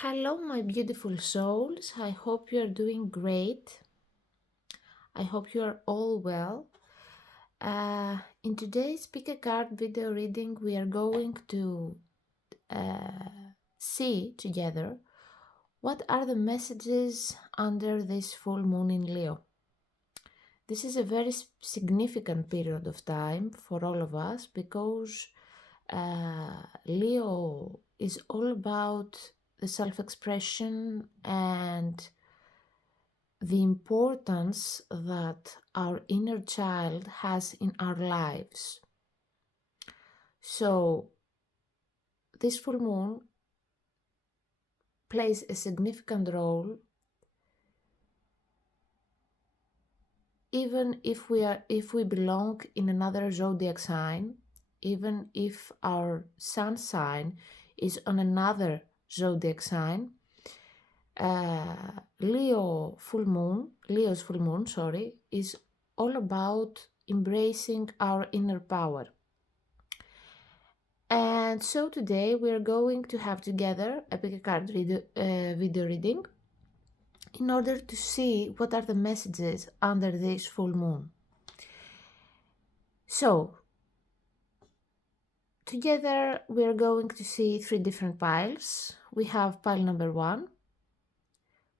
Hello, my beautiful souls. I hope you are doing great. I hope you are all well. In today's Pick a Card video reading, we are going to see together what are the messages under this full moon in Leo. This is a very significant period of time for all of us because Leo is all about the self-expression and the importance that our inner child has in our lives. So this full moon plays a significant role even if we belong in another zodiac sign, even if our sun sign is on another zodiac sign. Leo's full moon, is all about embracing our inner power. And so today we are going to have together a pick a card video reading in order to see what are the messages under this full moon. So together we are going to see three different piles. We have pile number 1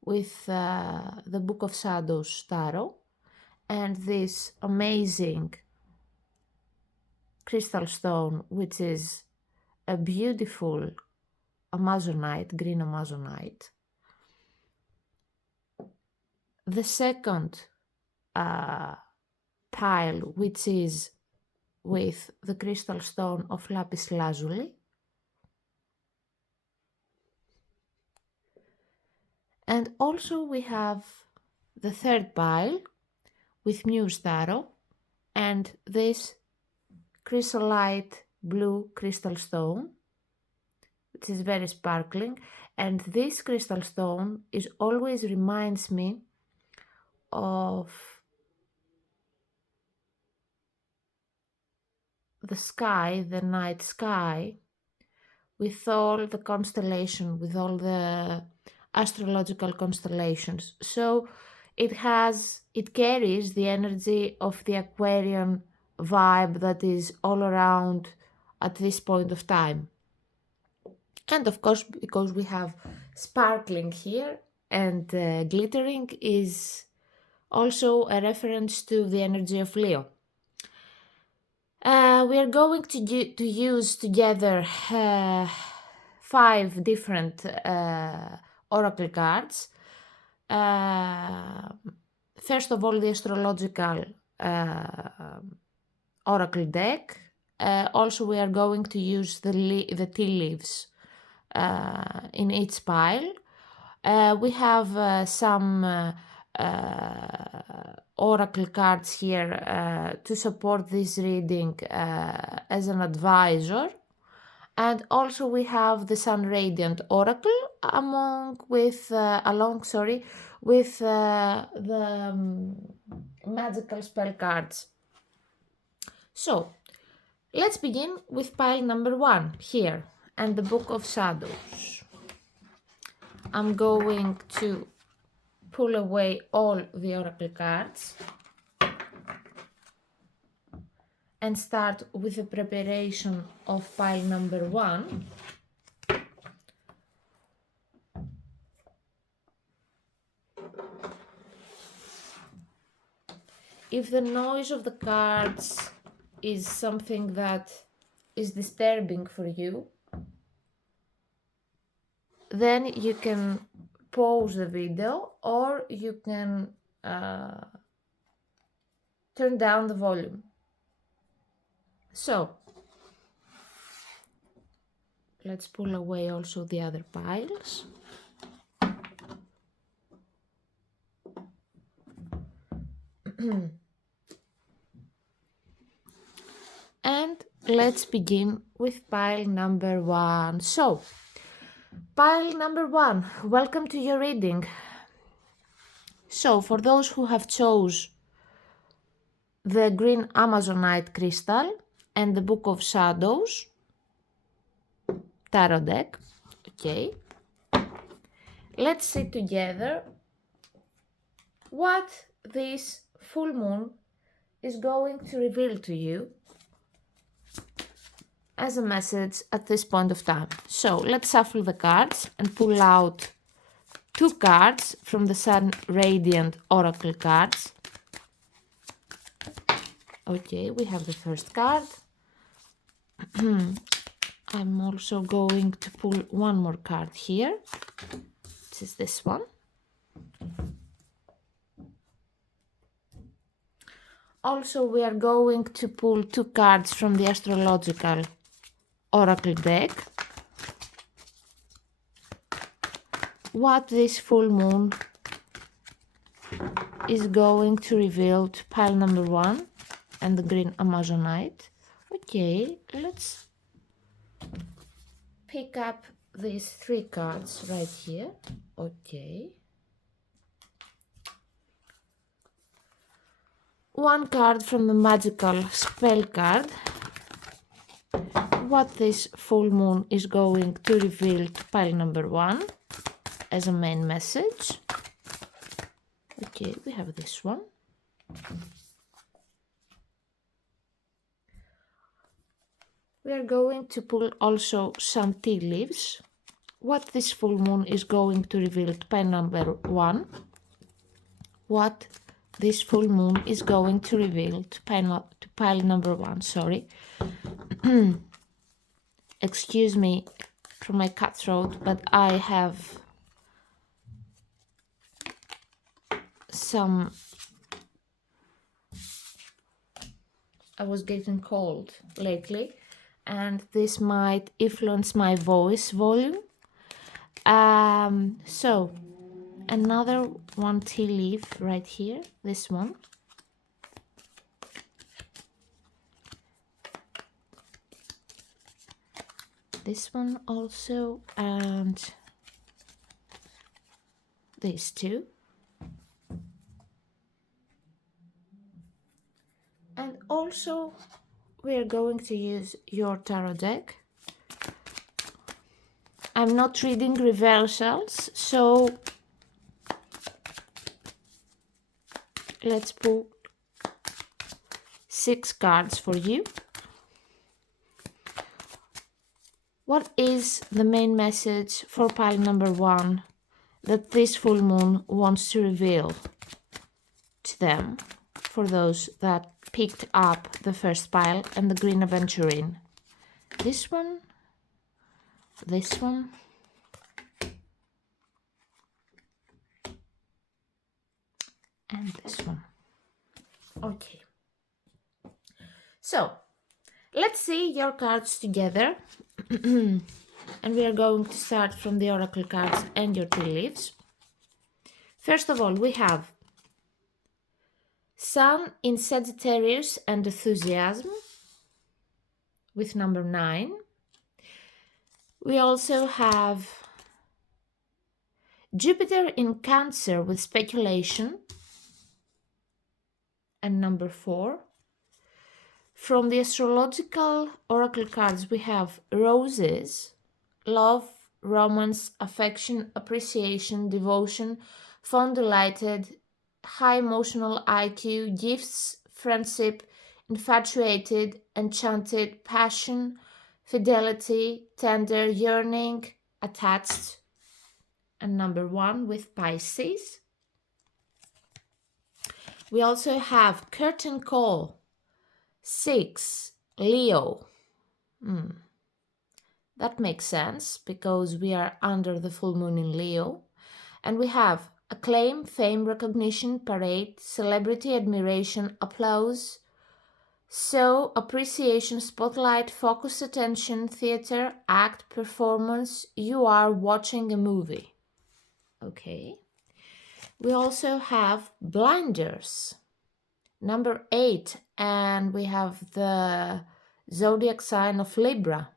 with the Book of Shadows Tarot and this amazing crystal stone, which is a beautiful Amazonite, green Amazonite. The second pile, which is with the crystal stone of lapis lazuli. And also we have the third pile with Muse Tarot and this chrysolite blue crystal stone, which is very sparkling. And this crystal stone always reminds me of the sky, the night sky, with all the constellation, with all the astrological constellations. So it carries the energy of the Aquarian vibe that is all around at this point of time. And of course, because we have sparkling here and glittering is also a reference to the energy of Leo. We are going to use together 5 different oracle cards. First of all, the astrological oracle deck. Also, we are going to use the tea leaves in each pile. We have some oracle cards here to support this reading as an advisor, and also we have the Sun Radiant Oracle along with the magical spell cards. So let's begin with pile number 1 here and the Book of Shadows. I'm going to pull away all the oracle cards and start with the preparation of pile number 1. If the noise of the cards is something that is disturbing for you, then you can pause the video or you can turn down the volume. So let's pull away also the other piles. And let's begin with pile number 1. So pile number 1, welcome to your reading. So for those who have chose the green Amazonite crystal and the Book of Shadows tarot deck, okay, let's see together what this full moon is going to reveal to you as a message at this point of time. So let's shuffle the cards and pull out 2 cards from the Sun Radiant Oracle cards. Okay, we have the first card. I'm also going to pull one more card here. This is this one. Also, we are going to pull 2 cards from the astrological oracle deck. What this full moon is going to reveal to pile number 1 and the green Amazonite. Okay, let's pick up these 3 cards right here. Okay. One card from the magical spell card. What this full moon is going to reveal to pile number 1 as a main message. Okay, we have this one. We are going to pull also some tea leaves. What this full moon is going to reveal to pile number 1. What this full moon is going to reveal to pile number 1, sorry. Excuse me for my cut throat, but I have I was getting cold lately, and this might influence my voice volume. So another one tea leaf right here, this one. This one also, and these 2. And also we are going to use your tarot deck. I'm not reading reversals, so let's pull 6 cards for you. What is the main message for pile number 1 that this full moon wants to reveal to them, for those that picked up the first pile and the green aventurine? This one, this one, and this one. Okay. So, let's see your cards together. And we are going to start from the oracle cards and your tea leaves. First of all, we have Sun in Sagittarius and enthusiasm with number 9. We also have Jupiter in Cancer with speculation and number 4. From the astrological oracle cards, we have roses, love, romance, affection, appreciation, devotion, fond delighted, high emotional IQ, gifts, friendship, infatuated, enchanted, passion, fidelity, tender, yearning, attached, and number 1 with Pisces. We also have curtain call, 6, Leo. That makes sense because we are under the full moon in Leo. And we have acclaim, fame, recognition, parade, celebrity, admiration, applause, so appreciation, spotlight, focused attention, theater, act, performance. You are watching a movie. Okay. We also have blinders, number 8, and we have the zodiac sign of Libra.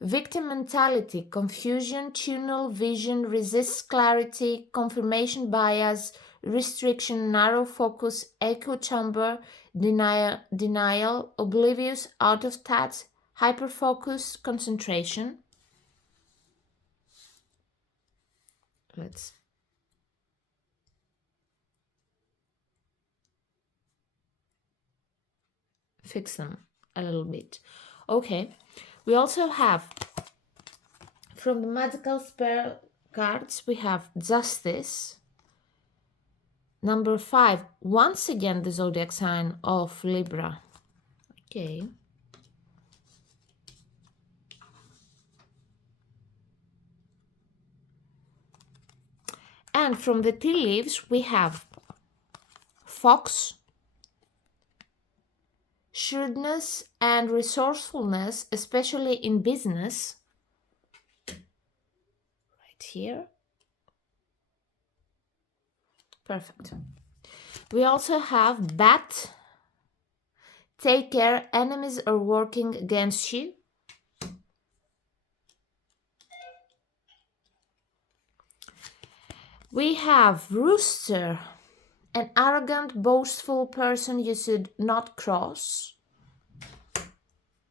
Victim mentality, confusion, tunnel vision, resists clarity, confirmation bias, restriction, narrow focus, echo chamber, denial, oblivious, out of touch, hyperfocus, concentration. Let's fix them a little bit. Okay, we also have from the magical spell cards, we have Justice. Number 5, once again the zodiac sign of Libra. Okay. And from the tea leaves, we have Fox, shrewdness and resourcefulness, especially in business. Right here. Perfect. We also have Bat. Take care, enemies are working against you. We have Rooster, an arrogant, boastful person you should not cross.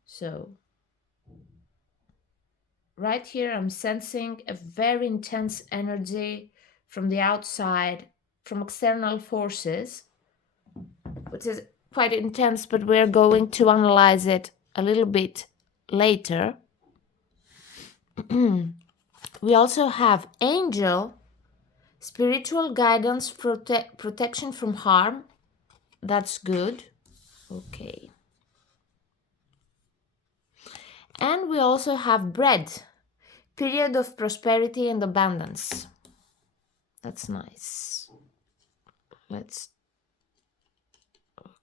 So, right here I'm sensing a very intense energy from the outside, from external forces, which is quite intense, but we're going to analyze it a little bit later. We also have Angel, spiritual guidance, protection from harm. That's good. Okay. And we also have Bread, period of prosperity and abundance. That's nice.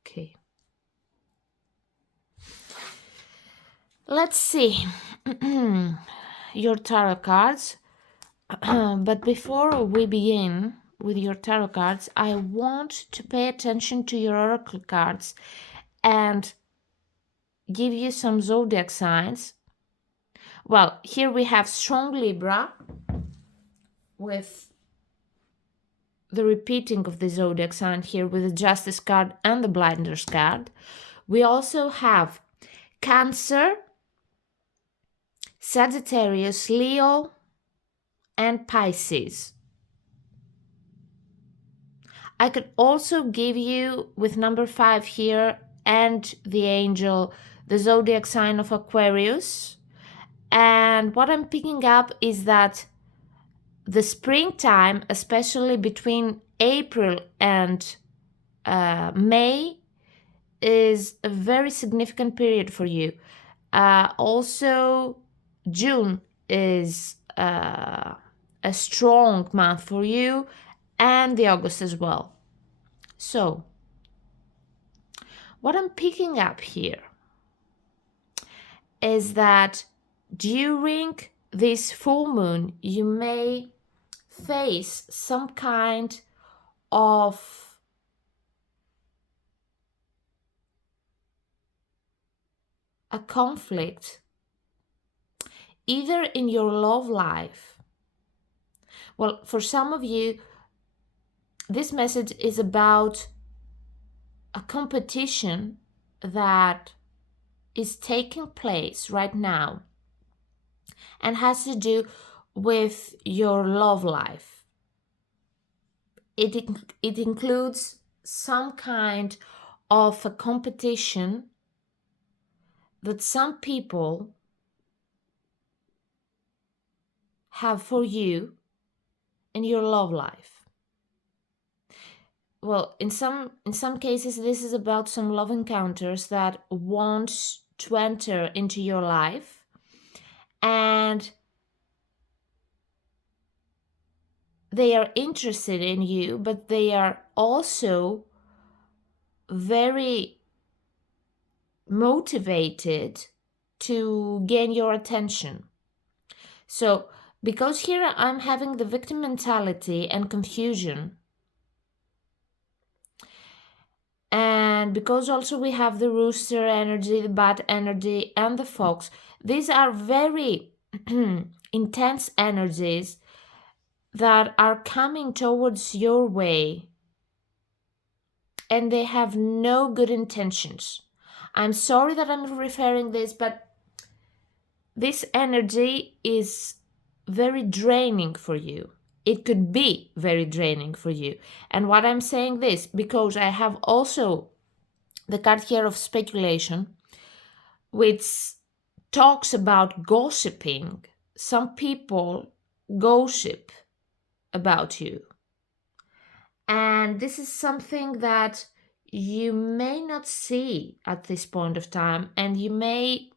Okay. Let's see your tarot cards. But before we begin with your tarot cards, I want to pay attention to your oracle cards and give you some zodiac signs. Well, here we have strong Libra with the repeating of the zodiac sign here with the Justice card and the Blinders card. We also have Cancer, Sagittarius, Leo, and Pisces. I could also give you, with number 5 here and the angel, the zodiac sign of Aquarius. And what I'm picking up is that the springtime, especially between April and May, is a very significant period for you. Also, June is a strong month for you, and the August as well. So, what I'm picking up here is that during this full moon, you may face some kind of a conflict, either in your love life. Well, for some of you, this message is about a competition that is taking place right now and has to do with your love life. It includes some kind of a competition that some people have for you in your love life. Well, in some cases, this is about some love encounters that want to enter into your life, and they are interested in you, but they are also very motivated to gain your attention. So, because here I'm having the victim mentality and confusion, and because also we have the rooster energy, the bat energy, and the fox, these are very intense energies that are coming towards your way, and they have no good intentions. I'm sorry that I'm referring this, but this energy is very draining for you. it could be very draining for you. And what I'm saying this, because I have also the card here of speculation, which talks about gossiping. Some people gossip about you. And this is something that you may not see at this point of time, and you may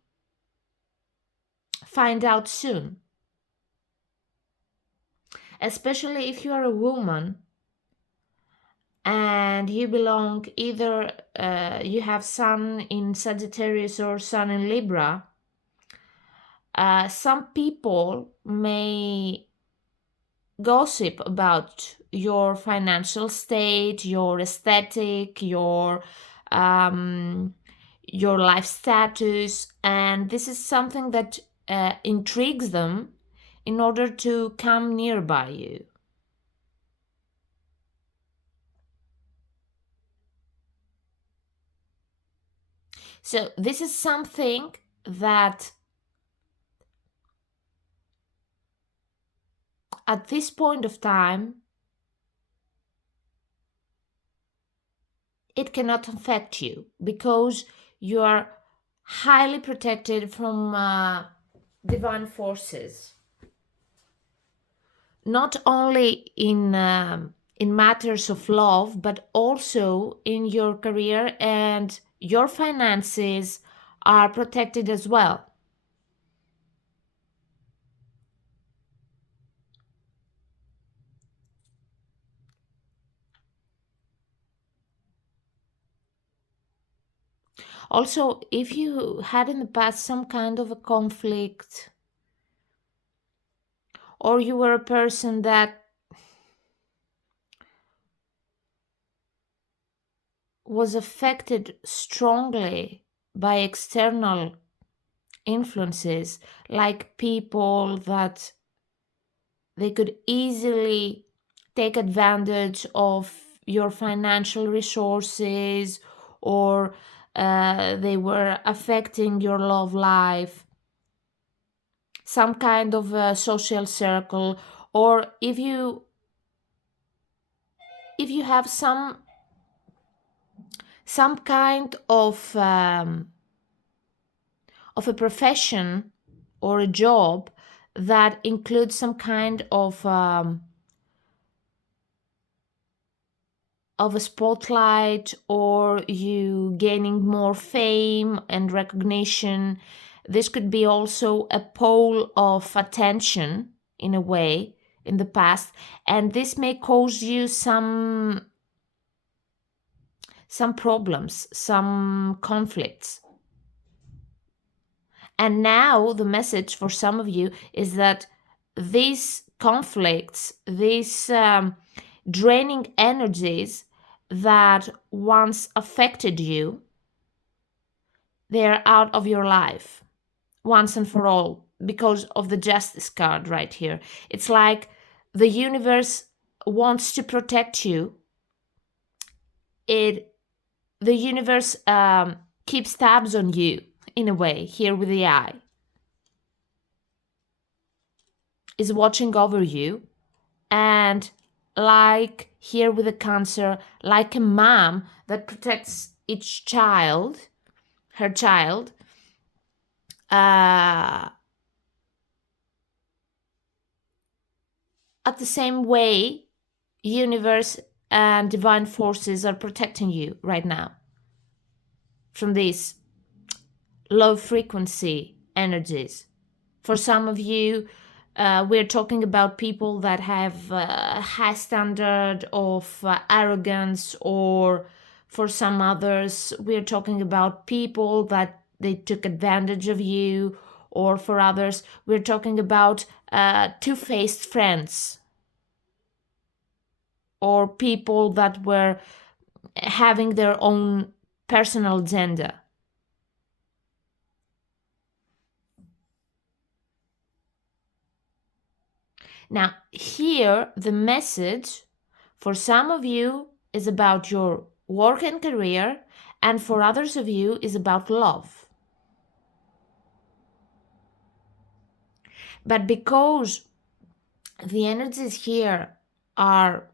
find out soon. Especially if you are a woman and you belong either, you have Sun in Sagittarius or Sun in Libra. Some people may gossip about your financial state, your aesthetic, your life status, and this is something that intrigues them in order to come nearby you. So this is something that at this point of time it cannot affect you because you are highly protected from divine forces, not only in matters of love, but also in your career, and your finances are protected as well. Also, if you had in the past some kind of a conflict, or you were a person that was affected strongly by external influences, like people that they could easily take advantage of your financial resources, or they were affecting your love life, some kind of a social circle, or if you have some kind of a profession or a job that includes some kind of a spotlight, or you gaining more fame and recognition. This could be also a pole of attention in a way in the past, and this may cause you some problems, some conflicts. And now the message for some of you is that these conflicts, these draining energies that once affected you, they're out of your life once and for all because of the Justice card right here. It's like the universe wants to protect you. The universe keeps tabs on you in a way, here with the eye, is watching over you. And like here with the Cancer, like a mom that protects each child, her child, at the same way, universe and divine forces are protecting you right now from these low frequency energies. For some of you, we're talking about people that have a high standard of arrogance, or for some others, we're talking about people that they took advantage of you, or for others, we're talking about two-faced friends, or people that were having their own personal agenda. Now, here, the message for some of you is about your work and career, and for others of you is about love. But because the energies here are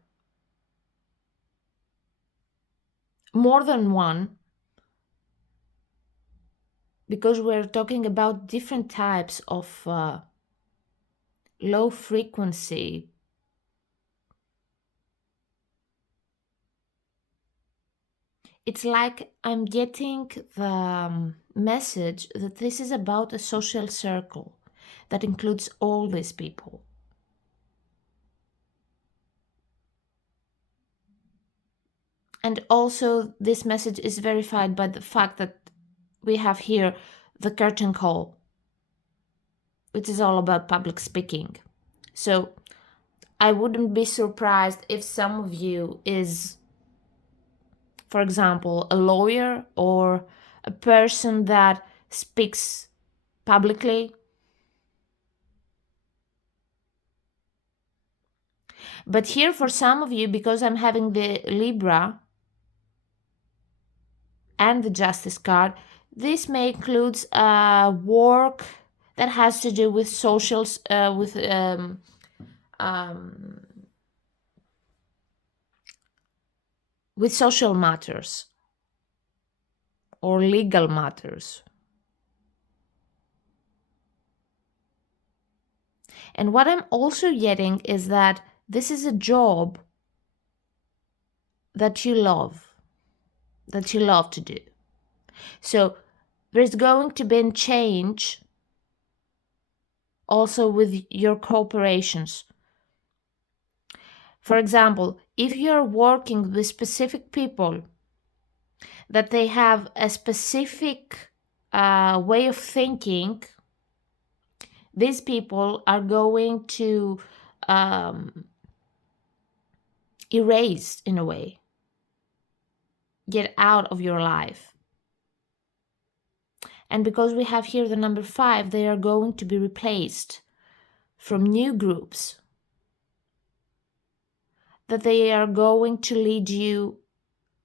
more than one, because we're talking about different types of low frequency. It's like I'm getting the message that this is about a social circle that includes all these people. And also, this message is verified by the fact that we have here the curtain call, which is all about public speaking. So I wouldn't be surprised if some of you is, for example, a lawyer or a person that speaks publicly. But here for some of you, because I'm having the Libra and the Justice card, this may include work that has to do with socials, with social matters or legal matters. And what I'm also getting is that this is a job that you love to do. So there's going to be a change also with your corporations. For example, if you're working with specific people that they have a specific way of thinking, these people are going to erase, in a way, get out of your life. And because we have here the number 5, they are going to be replaced from new groups that they are going to lead you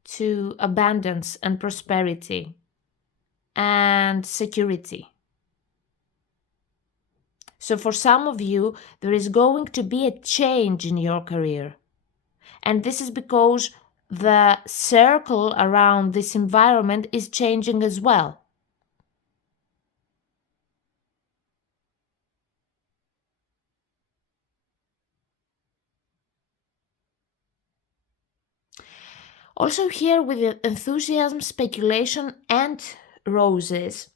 to abundance and prosperity and security. So for some of you, there is going to be a change in your career. And this is because the circle around this environment is changing as well. Also here with the enthusiasm, speculation, and roses,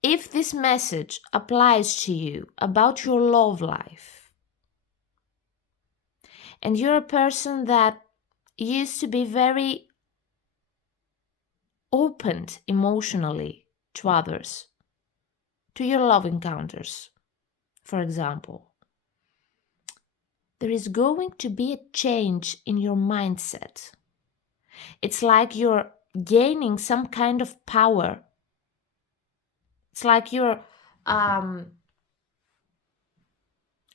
if this message applies to you about your love life, and you're a person that used to be very opened emotionally to others, to your love encounters, for example, there is going to be a change in your mindset. It's like you're gaining some kind of power. It's like you're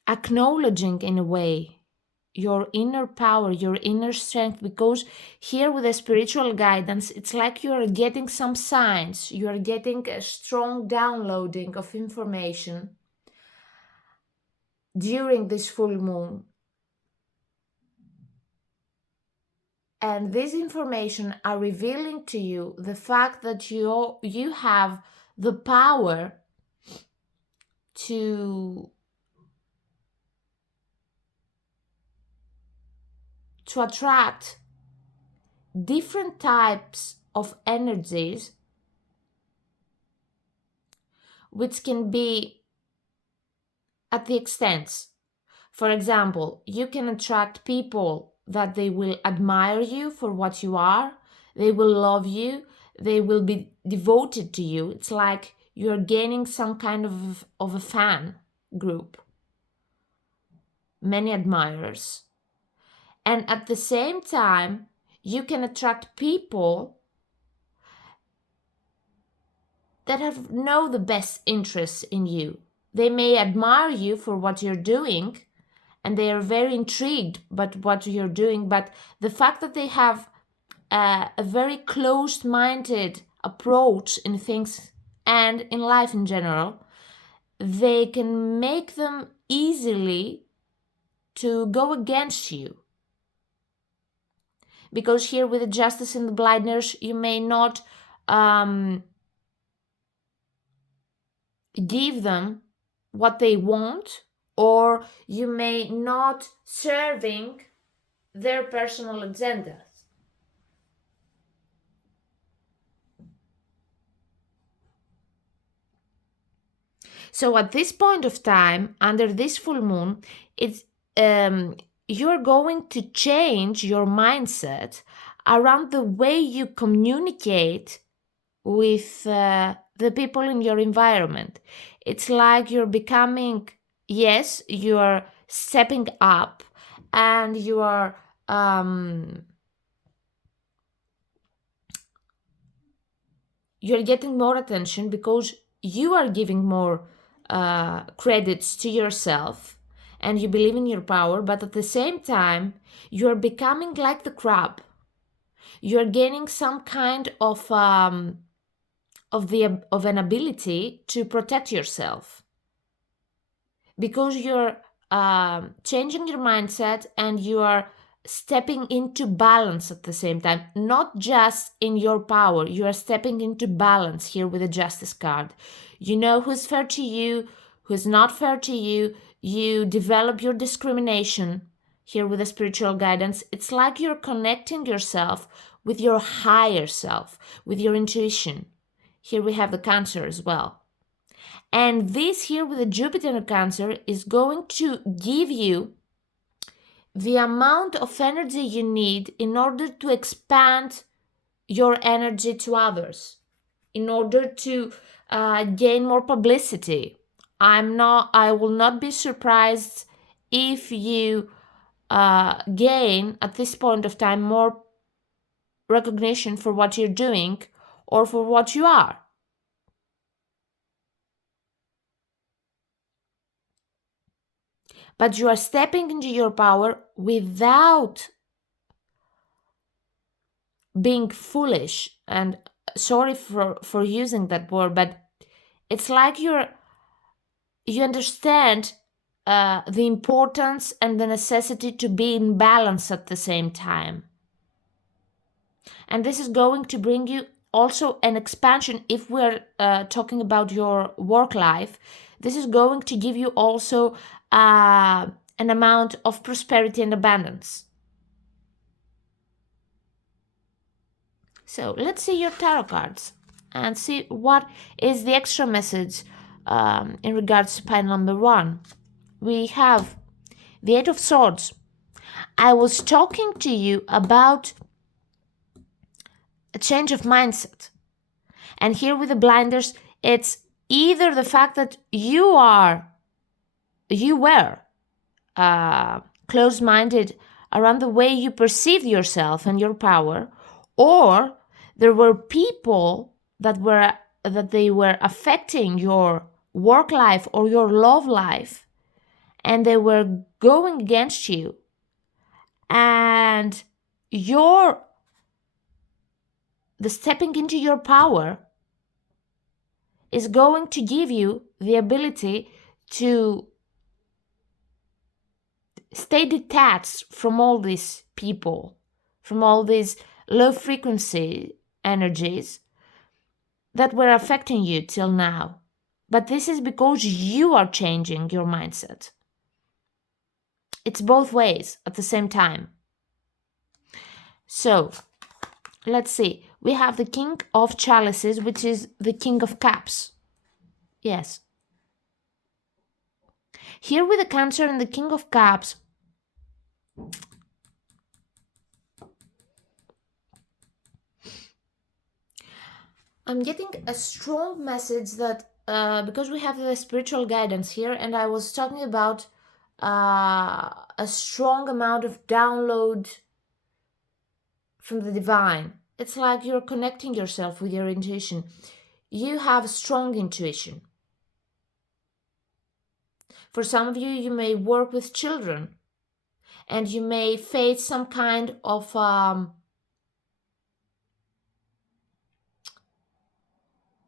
acknowledging, in a way, your inner power, your inner strength, because here with the spiritual guidance, it's like you're getting some signs, you're getting a strong downloading of information during this full moon. And this information are revealing to you the fact that you have the power to attract different types of energies, which can be at the extents. For example, you can attract people that they will admire you for what you are, they will love you, they will be devoted to you. It's like you're gaining some kind of a fan group, many admirers. And at the same time, you can attract people that have the best interests in you. They may admire you for what you're doing, and they are very intrigued by what you're doing, but the fact that they have a very closed-minded approach in things and in life in general, they can make them easily to go against you. Because here with the justice and the blindness, you may not give them what they want, or you may not serving their personal agendas. So at this point of time, under this full moon, it's you're going to change your mindset around the way you communicate with the people in your environment. It's like you're becoming, yes, you're stepping up, and you are you're getting more attention because you are giving more credits to yourself, and you believe in your power. But at the same time, you're becoming like the crab. You're gaining some kind of an ability to protect yourself, because you're changing your mindset, and you are stepping into balance at the same time. Not just in your power, you are stepping into balance here with the Justice card. You know who's fair to you, who's not fair to you. You develop your discrimination here with the spiritual guidance. It's like you're connecting yourself with your higher self, with your intuition. Here we have the Cancer as well. And this here with the Jupiter in Cancer is going to give you the amount of energy you need in order to expand your energy to others, in order to gain more publicity. I will not be surprised if you gain at this point of time more recognition for what you're doing or for what you are. But you are stepping into your power without being foolish. And sorry for using that word, but it's like you understand the importance and the necessity to be in balance at the same time. And this is going to bring you also an expansion. If we're talking about your work life, this is going to give you also an amount of prosperity and abundance. So let's see your tarot cards and see what is the extra message in regards to pile number 1. We have the Eight of Swords. I was talking to you about a change of mindset. And here with the blinders, it's either the fact that you were closed-minded around the way you perceive yourself and your power, or there were people that they were affecting your work life or your love life, and they were going against you, and the stepping into your power is going to give you the ability to stay detached from all these people, from all these low frequency energies that were affecting you till now. But this is because you are changing your mindset. It's both ways at the same time. So let's see. We have the King of Chalices, which is the King of Cups. Yes. Here with the Cancer and the King of Cups, I'm getting a strong message that because we have the spiritual guidance here, and I was talking about a strong amount of download from the divine. It's like you're connecting yourself with your intuition. You have strong intuition. For some of you, you may work with children, and you may face some kind of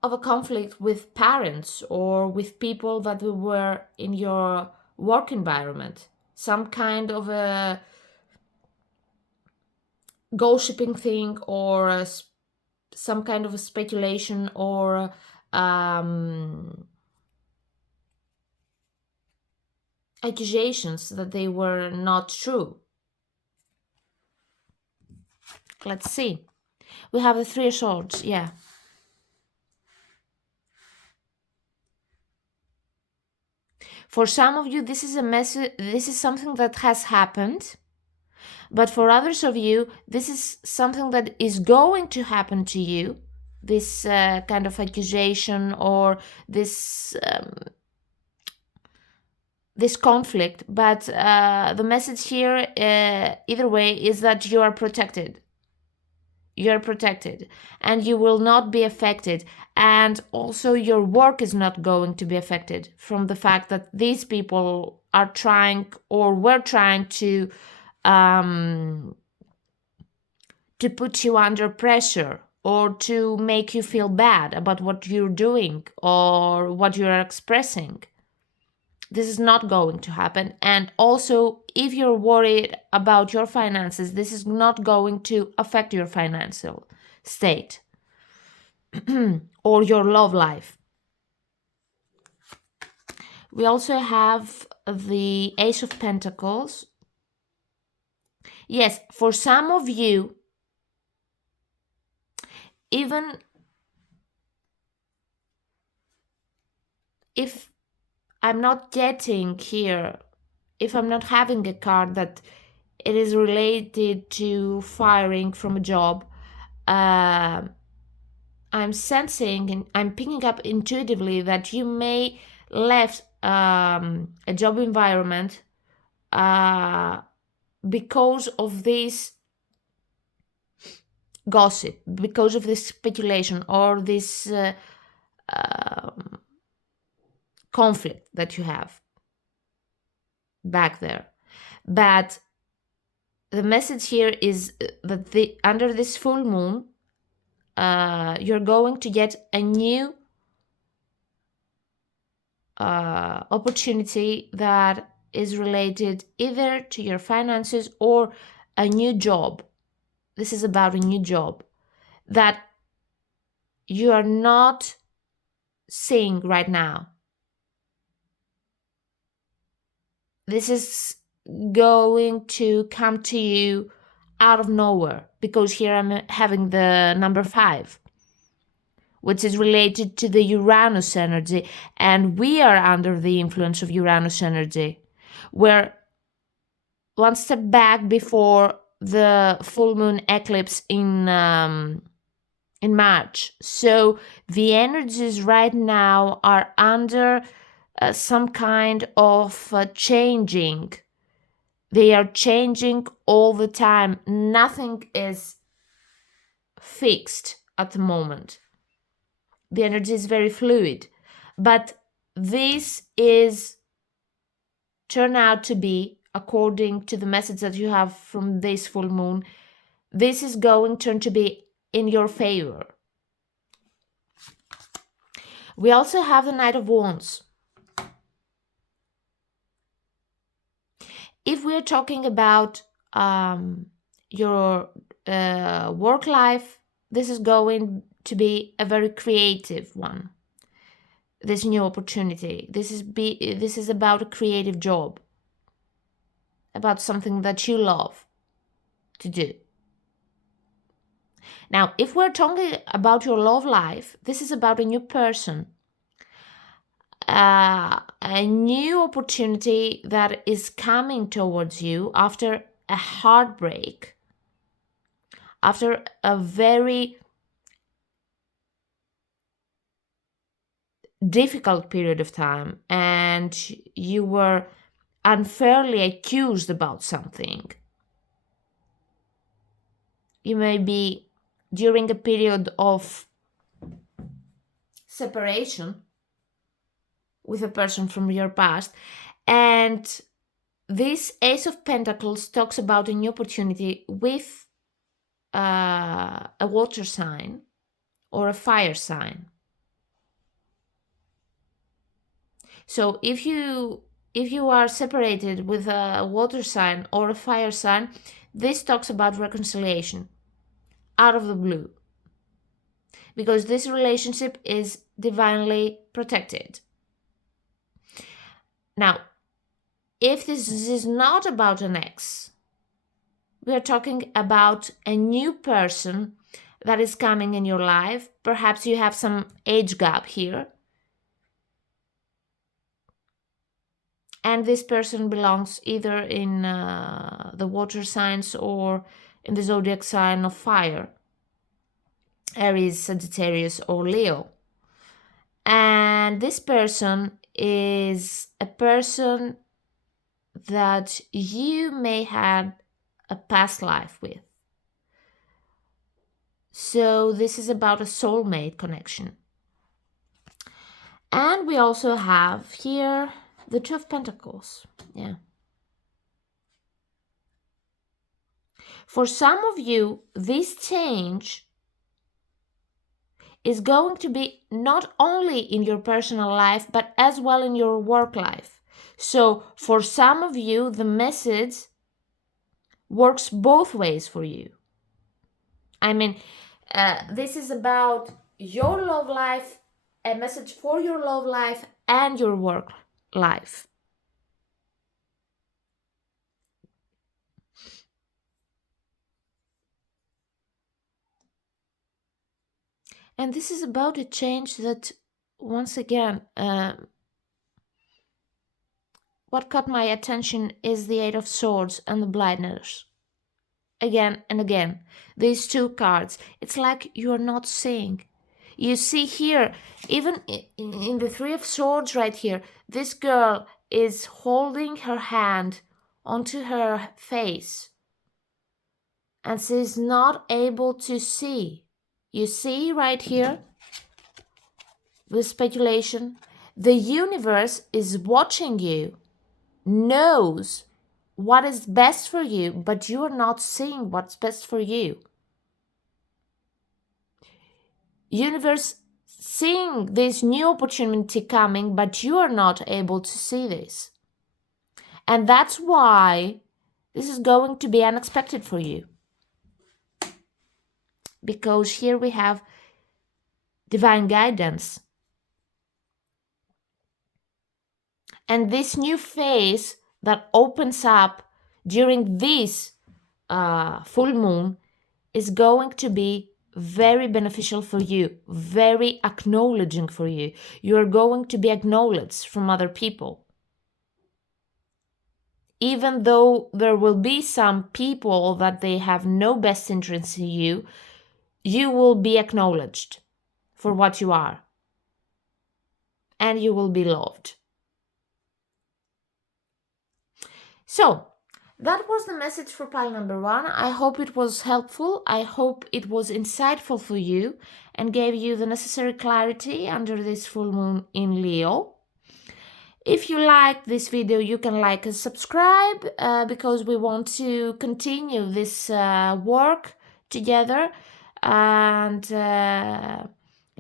of a conflict with parents or with people that were in your work environment, some kind of a gossiping thing, or some kind of a speculation, or accusations that they were not true. Let's see. We have the Three of Swords, yeah. For some of you, this is a message, this is something that has happened. But for others of you, this is something that is going to happen to you. This kind of accusation, or this this conflict. But the message here, either way, is that you are protected. You're protected and you will not be affected, and also your work is not going to be affected from the fact that these people are trying, or were trying to put you under pressure, or to make you feel bad about what you're doing or what you're expressing. This is not going to happen. And also, if you're worried about your finances, this is not going to affect your financial state or your love life. We also have the Ace of Pentacles. Yes, for some of you, even if I'm not getting here, if I'm not having a card that it is related to firing from a job, I'm sensing and I'm picking up intuitively that you may left a job environment because of this gossip, because of this speculation, or this conflict that you have back there. But the message here is that under this full moon, you're going to get a new opportunity that is related either to your finances or a new job. This is about a new job that you are not seeing right now. This is going to come to you out of nowhere, because here I'm having the number 5, which is related to the Uranus energy, and we are under the influence of Uranus energy. We're one step back before the full moon eclipse in March. So the energies right now are under some kind of changing. They are changing all the time. Nothing is fixed at the moment. The energy is very fluid. But this is turn out to be, according to the message that you have from this full moon, this is going to be in your favor. We also have the Knight of Wands. If we're talking about your work life, this is going to be a very creative one. This new opportunity. This is about a creative job, about something that you love to do. Now, if we're talking about your love life, this is about a new person, a new opportunity that is coming towards you after a heartbreak, after a very difficult period of time, and you were unfairly accused about something. You may be during a period of separation with a person from your past, and this Ace of Pentacles talks about a new opportunity with a water sign or a fire sign. So if you are separated with a water sign or a fire sign, this talks about reconciliation out of the blue, because this relationship is divinely protected. Now, if this is not about an ex, we are talking about a new person that is coming in your life. Perhaps you have some age gap here, and this person belongs either in the water signs or in the zodiac sign of fire, Aries, Sagittarius, or Leo. And this person is a person that you may have a past life with. So this is about a soulmate connection. And we also have here the Two of Pentacles. Yeah. For some of you, this change is going to be not only in your personal life, but as well in your work life. So for some of you, the message works both ways for you. I mean, this is about your love life, a message for your love life and your work life. And this is about a change that, once again, what caught my attention is the Eight of Swords and the Blinders. Again and again, these two cards, it's like you are not seeing. You see here, even in the Three of Swords right here, this girl is holding her hand onto her face and she's not able to see. You see right here, the speculation. The universe is watching you, knows what is best for you, but you are not seeing what's best for you. Universe seeing this new opportunity coming, but you are not able to see this. And that's why this is going to be unexpected for you. Because here we have divine guidance. And this new phase that opens up during this full moon is going to be very beneficial for you, very acknowledging for you. You are going to be acknowledged from other people. Even though there will be some people that they have no best interest in you, you will be acknowledged for what you are. And you will be loved. So, that was the message for pile number 1. I hope it was helpful. I hope it was insightful for you and gave you the necessary clarity under this full moon in Leo. If you like this video, you can like and subscribe because we want to continue this work together and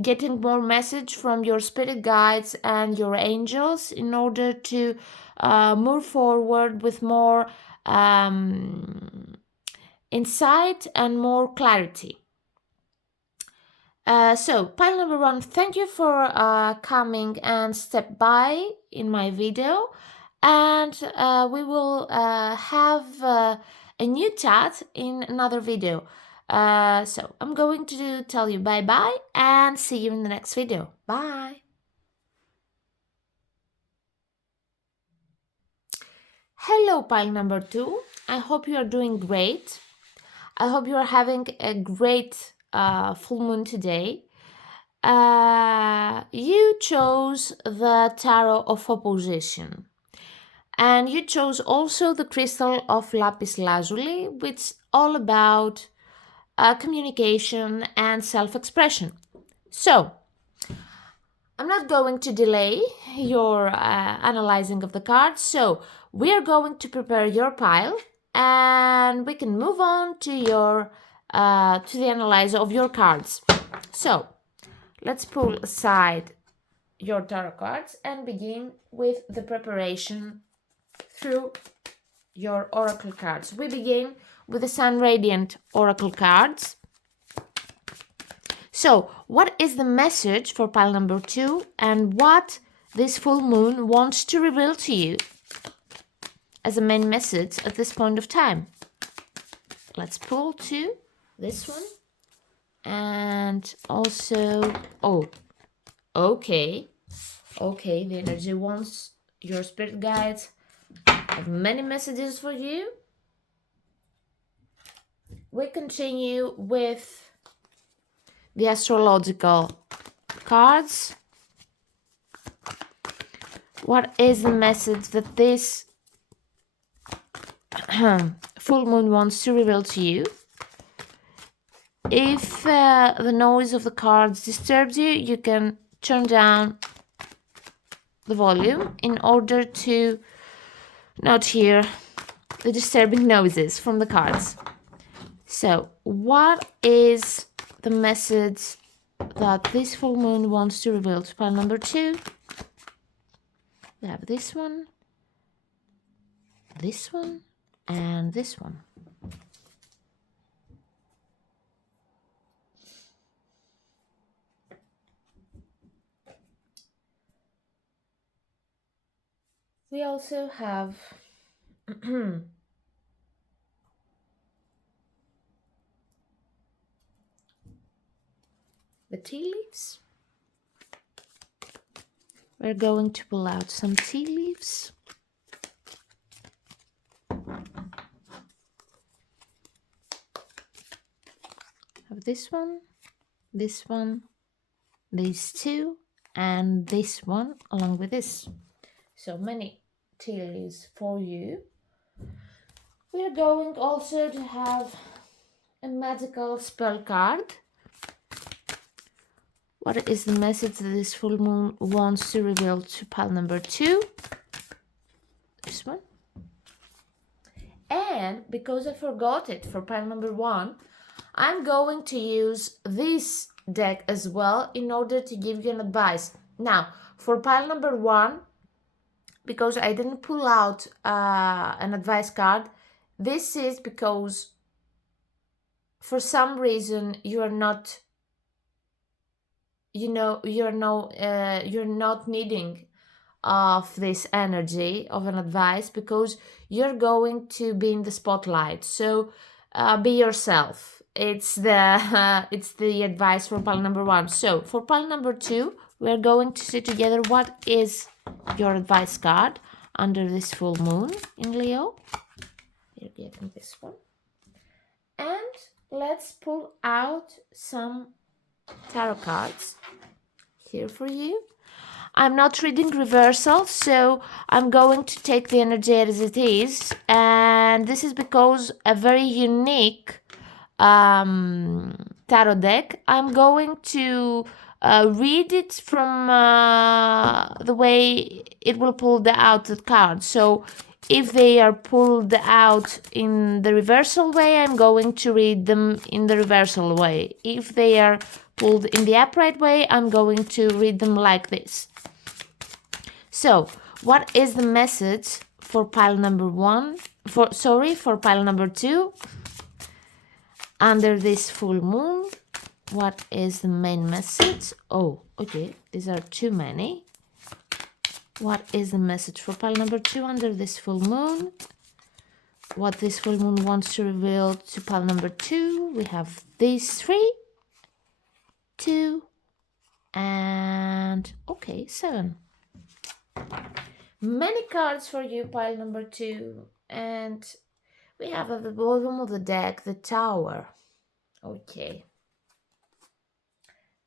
getting more message from your spirit guides and your angels in order to move forward with more insight and more clarity. So, pile number 1, thank you for coming and step by in my video, and we will have a new chat in another video. So, I'm going to tell you bye-bye and see you in the next video. Bye! Hello, pile number 2. I hope you are doing great. I hope you are having a great full moon today. You chose the Tarot of Opposition, and you chose also the crystal of lapis lazuli, which is all about communication and self-expression. So I'm not going to delay your analyzing of the cards, so we are going to prepare your pile and we can move on to your to the analysis of your cards. So let's pull aside your tarot cards and begin with the preparation through your oracle cards. We begin with the Sun Radiant oracle cards. So, what is the message for pile number 2 and what this full moon wants to reveal to you as a main message at this point of time? Let's pull to this one and also, okay, the energy wants, your spirit guides have many messages for you. We continue with the astrological cards. What is the message that this full moon wants to reveal to you? If the noise of the cards disturbs you, you can turn down the volume in order to not hear the disturbing noises from the cards. So, what is the message that this full moon wants to reveal to pile number 2? We have this one, and this one. We also have the tea leaves. We're going to pull out some tea leaves. Have this one, these two, and this one along with this. So many tea leaves for you. We are going also to have a magical spell card. What is the message that this full moon wants to reveal to pile number 2? This one. And because I forgot it for pile number 1, I'm going to use this deck as well in order to give you an advice. Now, for pile number 1, because I didn't pull out an advice card, this is because for some reason you're not needing of this energy of an advice because you're going to be in the spotlight. So be yourself. It's the advice for pile number 1. So for pile number 2, we're going to see together what is your advice card under this full moon in Leo. You're getting this one. And let's pull out some tarot cards here for you. I'm not reading reversal, so I'm going to take the energy as it is, and this is because a very unique tarot deck. I'm going to read it from the way it will pull out the cards. So if they are pulled out in the reversal way, I'm going to read them in the reversal way. If they are pulled in the upright way, I'm going to read them like this. So, what is the message for pile number 1? For pile number 2? Under this full moon, what is the main message? Oh, okay, these are too many. What is the message for pile number 2 under this full moon? What this full moon wants to reveal to pile number 2? We have these 3, 2, and okay, 7. Many cards for you, pile number 2, and we have at the bottom of the deck the Tower. Okay.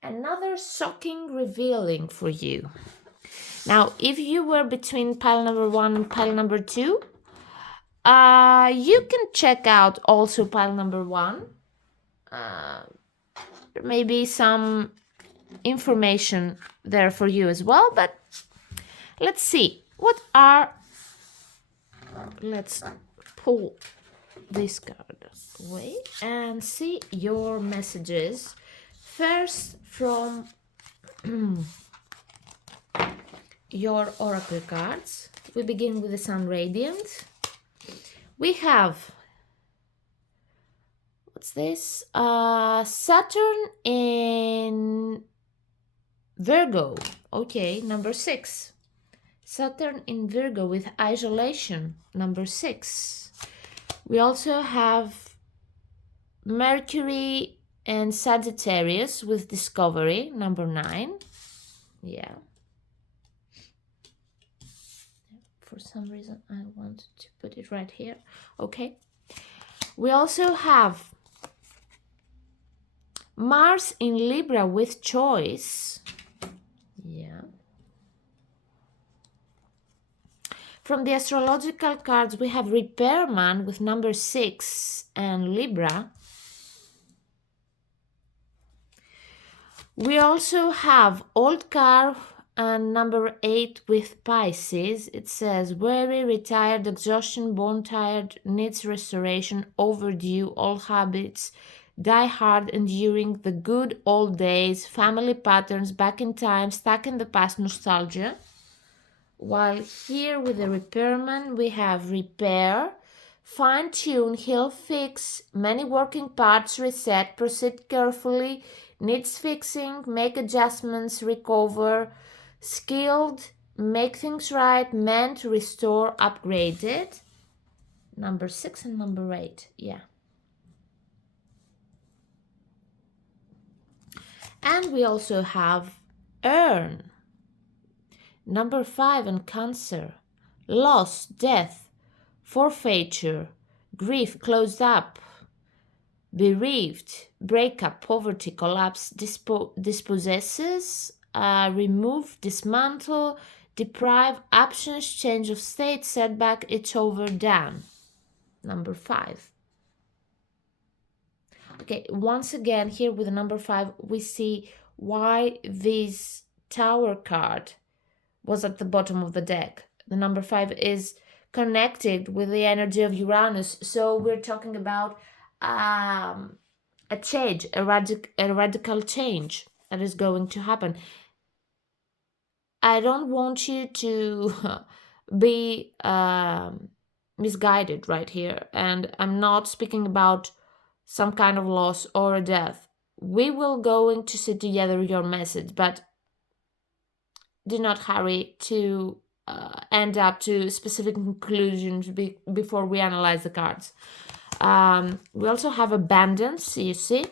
Another shocking revealing for you. Now, if you were between pile number 1 and pile number 2, you can check out also pile number 1. There may be some information there for you as well, but let's see. Let's pull this card away and see your messages. First from your oracle cards. We begin with the Sun Radiant. We have, what's this? Saturn in Virgo. Okay, number 6. Saturn in Virgo with isolation, number 6. We also have Mercury and Sagittarius with discovery, number 9. Yeah. For some reason I want to put it right here. Okay. We also have Mars in Libra with choice. Yeah. From the astrological cards, we have Repairman with number 6 and Libra. We also have Old Car and number 8 with Pisces. It says, weary, retired, exhaustion, bone tired, needs restoration, overdue, old habits, die hard, enduring the good old days, family patterns, back in time, stuck in the past, nostalgia. While here with the Repairman, we have repair, fine-tune, heal, fix, many working parts, reset, proceed carefully, needs fixing, make adjustments, recover, skilled, make things right, meant, restore, upgraded. Number 6 and number 8, yeah. And we also have earn. Number 5 and Cancer. Loss, death, forfeiture, grief, closed up, bereaved, breakup, poverty, collapse, dispossesses, remove, dismantle, deprive, absence, change of state, setback, it's over, done. Number 5. Okay, once again, here with the number 5, we see why this Tower card was at the bottom of the deck. The number 5 is connected with the energy of Uranus. So we're talking about a change, a radical change that is going to happen. I don't want you to be misguided right here. And I'm not speaking about some kind of loss or a death. We will going to see together your message, but do not hurry to end up to specific conclusions before we analyze the cards. We also have abundance, you see.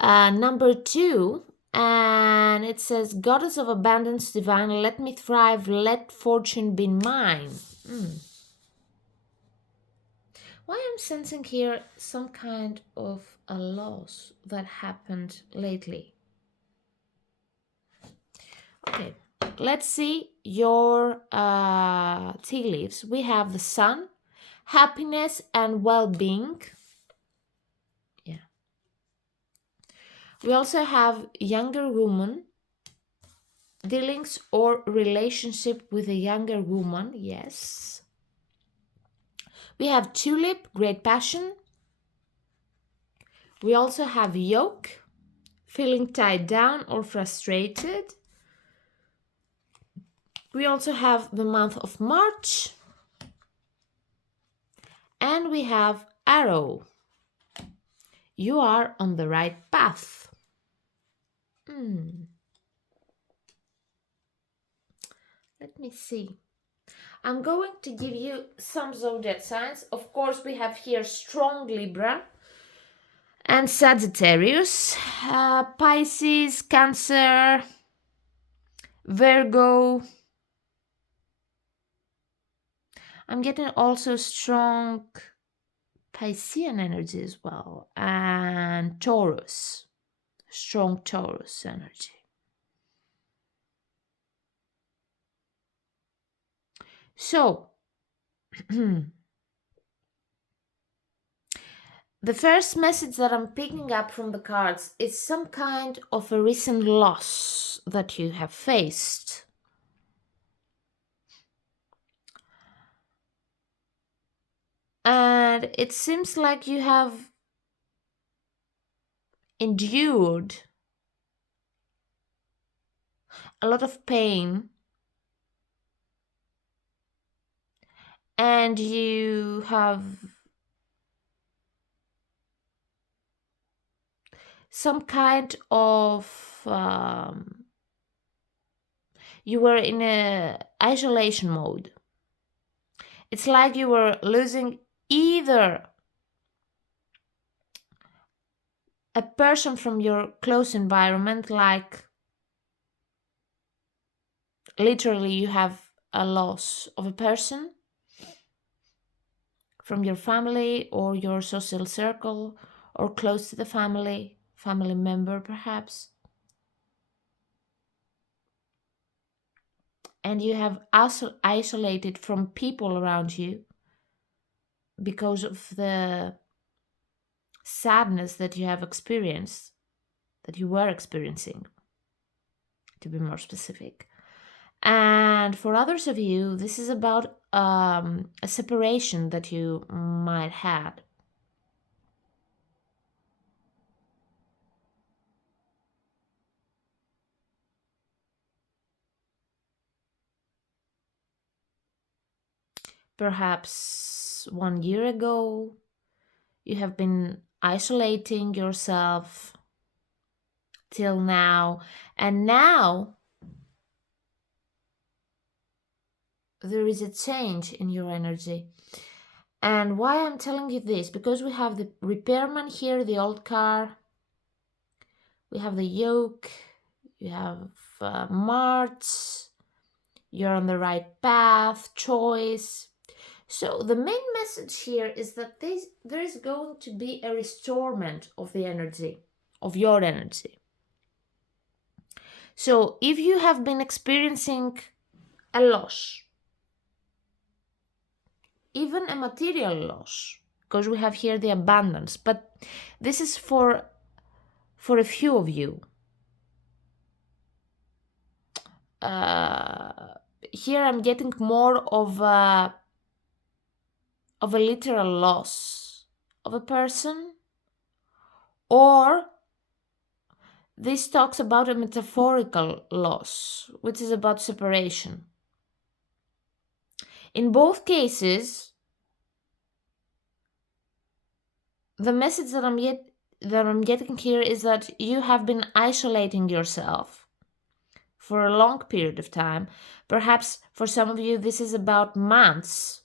Number 2, and it says, Goddess of abundance divine, let me thrive, let fortune be mine. Why I'm sensing here some kind of a loss that happened lately. Okay, let's see your tea leaves. We have the Sun, happiness and well-being. Yeah. We also have younger woman, dealings or relationship with a younger woman. Yes. We have tulip, great passion. We also have yoke, feeling tied down or frustrated. We also have the month of March. And we have arrow. You are on the right path. Let me see. I'm going to give you some zodiac signs. Of course, we have here strong Libra and Sagittarius, Pisces, Cancer, Virgo. I'm getting also strong Piscean energy as well, and Taurus, strong Taurus energy. So, the first message that I'm picking up from the cards is some kind of a recent loss that you have faced. And it seems like you have endured a lot of pain, and you have some kind of you were in a isolation mode. It's like you were losing either a person from your close environment, like literally you have a loss of a person from your family or your social circle, or close to the family member perhaps, and you have also isolated from people around you because of the sadness that you have experienced, that you were experiencing, to be more specific. And for others of you, this is about a separation that you might had. Perhaps 1 year ago, you have been isolating yourself till now, and now there is a change in your energy. And why I'm telling you this, because we have the repairman here, the old car, we have the yoke, you have Mars, you're on the right path, choice. So the main message here is that there is going to be a restorement of the energy, of your energy. So if you have been experiencing a loss, even a material loss, because we have here the abundance, but this is for a few of you. Here I'm getting more of a literal loss of a person, or this talks about a metaphorical loss, which is about separation. In both cases, the message that I'm getting here is that you have been isolating yourself for a long period of time. Perhaps for some of you, this is about months.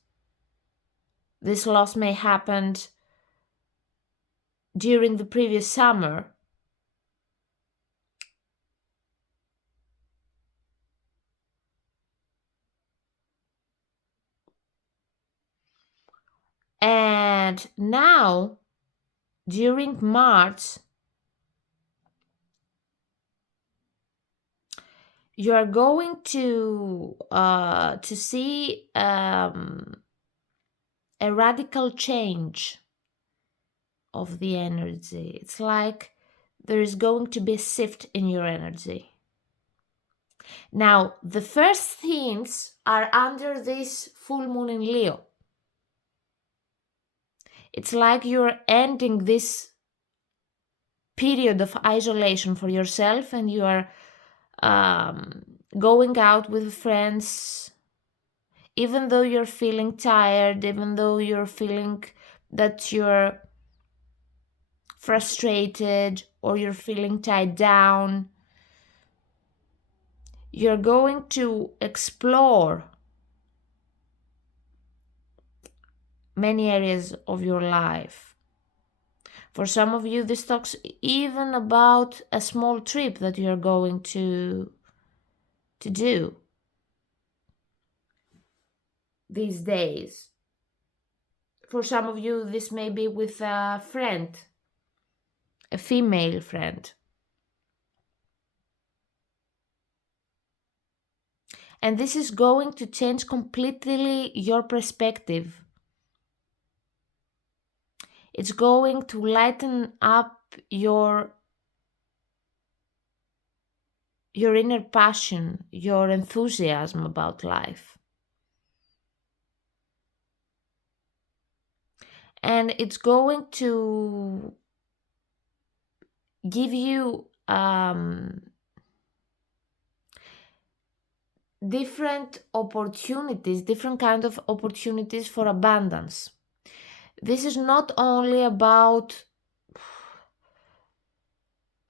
This loss may happen during the previous summer. And now, during March, you are going to see a radical change of the energy. It's like there is going to be a shift in your energy. Now, the first hints are under this full moon in Leo. It's like you're ending this period of isolation for yourself, and you are going out with friends, even though you're feeling tired, even though you're feeling that you're frustrated or you're feeling tied down. You're going to explore many areas of your life. For some of you, this talks even about a small trip that you're going to do these days. For some of you, this may be with a friend, a female friend. And this is going to change completely your perspective. It's going to lighten up your inner passion, your enthusiasm about life. And it's going to give you different opportunities, different kind of opportunities for abundance. This is not only about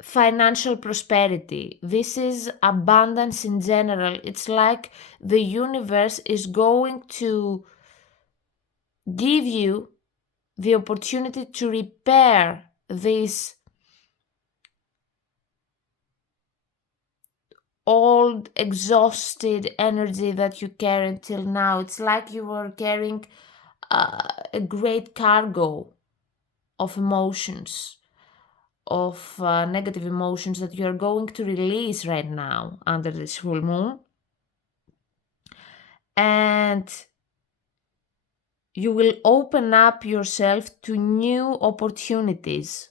financial prosperity. This is abundance in general. It's like the universe is going to give you the opportunity to repair this old exhausted energy that you carry until now. It's like you were carrying a great cargo of emotions, of negative emotions that you're going to release right now under this full moon. And you will open up yourself to new opportunities.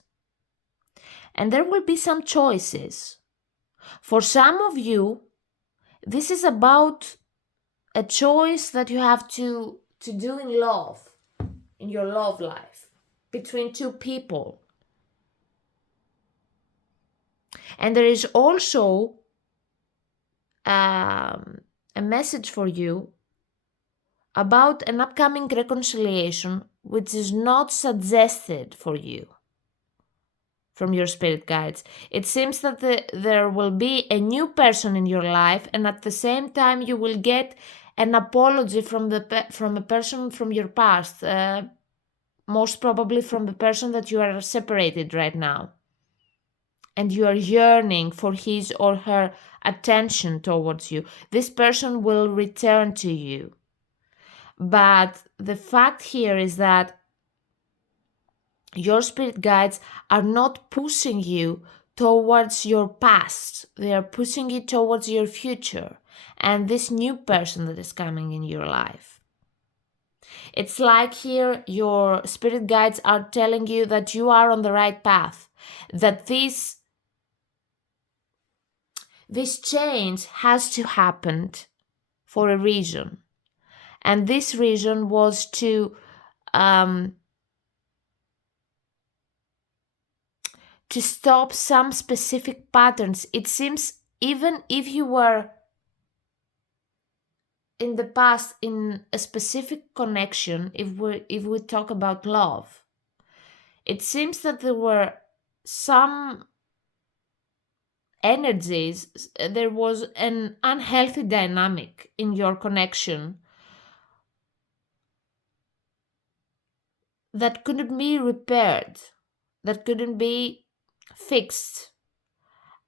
And there will be some choices. For some of you, this is about a choice that you have to do in love, in your love life, between two people. And there is also a message for you about an upcoming reconciliation which is not suggested for you from your spirit guides. It seems that there will be a new person in your life, and at the same time you will get an apology from a person from your past, most probably from the person that you are separated right now, and you are yearning for his or her attention towards you. This person will return to you. But the fact here is that your spirit guides are not pushing you towards your past. They are pushing you towards your future and this new person that is coming in your life. It's like here your spirit guides are telling you that you are on the right path, that this change has to happen for a reason. And this reason was to stop some specific patterns. It seems even if you were in the past in a specific connection, if we talk about love, it seems that there were some energies, there was an unhealthy dynamic in your connection that couldn't be repaired, that couldn't be fixed.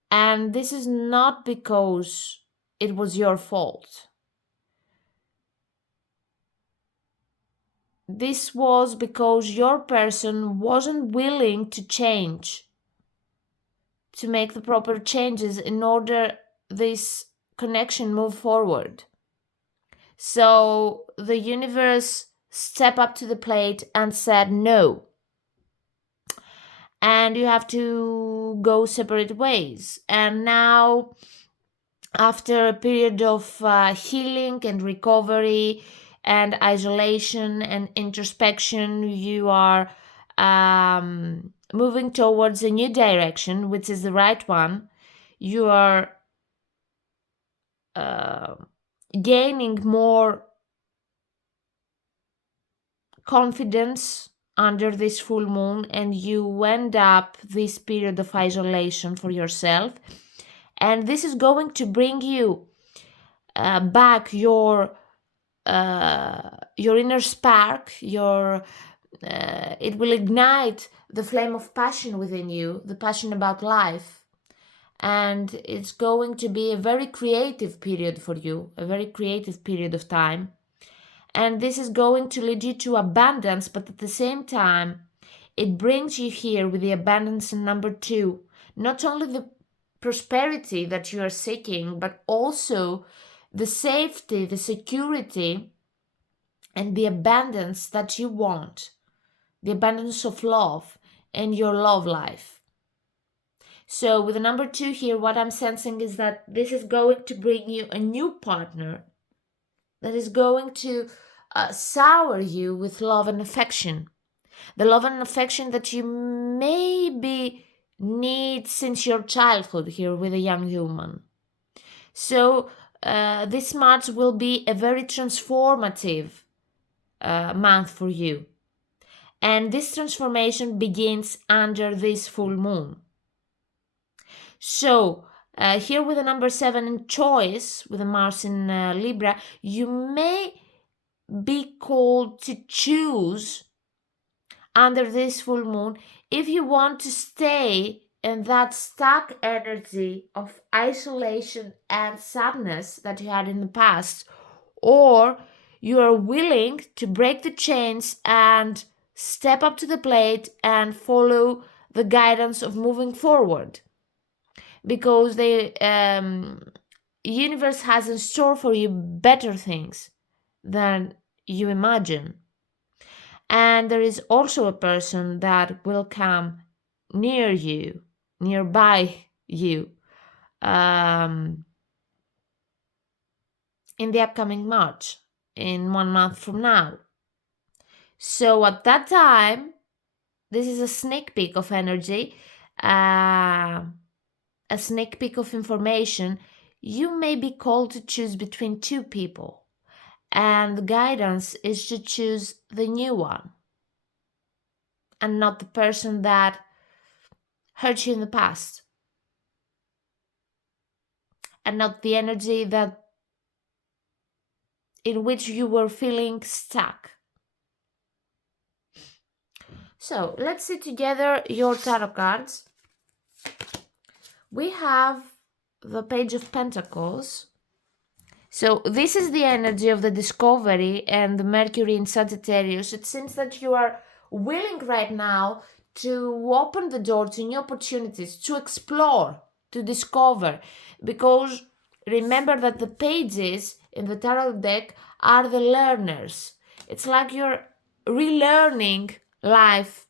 And this is not because it was your fault. This was because your person wasn't willing to change, to make the proper changes in order this connection move forward. So the universe stepped up to the plate and said no. And you have to go separate ways. And now, after a period of healing and recovery and isolation and introspection, you are moving towards a new direction, which is the right one. You are gaining more confidence under this full moon, and you end up this period of isolation for yourself. And this is going to bring you back your inner spark, it will ignite the flame of passion within you, the passion about life. And it's going to be a very creative period for you, a very creative period of time. And this is going to lead you to abundance, but at the same time, it brings you here with the abundance in number 2. Not only the prosperity that you are seeking, but also the safety, the security, and the abundance that you want, the abundance of love in your love life. So with the number 2 here, what I'm sensing is that this is going to bring you a new partner that is going to shower you with love and affection. The love and affection that you maybe need since your childhood here with a young human. So this March will be a very transformative month for you. And this transformation begins under this full moon. So, here with the number 7 in choice, with the Mars in Libra, you may be called to choose under this full moon if you want to stay in that stuck energy of isolation and sadness that you had in the past, or you are willing to break the chains and step up to the plate and follow the guidance of moving forward, because the universe has in store for you better things than you imagine. And there is also a person that will come near you, nearby you, in the upcoming March, in 1 month from now. So at that time, this is a sneak peek of energy, a sneak peek of information. You may be called to choose between two people, and the guidance is to choose the new one and not the person that hurt you in the past, and not the energy that in which you were feeling stuck. So let's see together your tarot cards. We have the Page of Pentacles. So this is the energy of the discovery and the Mercury in Sagittarius. It seems that you are willing right now to open the door to new opportunities, to explore, to discover. Because remember that the pages in the tarot deck are the learners. It's like you're relearning life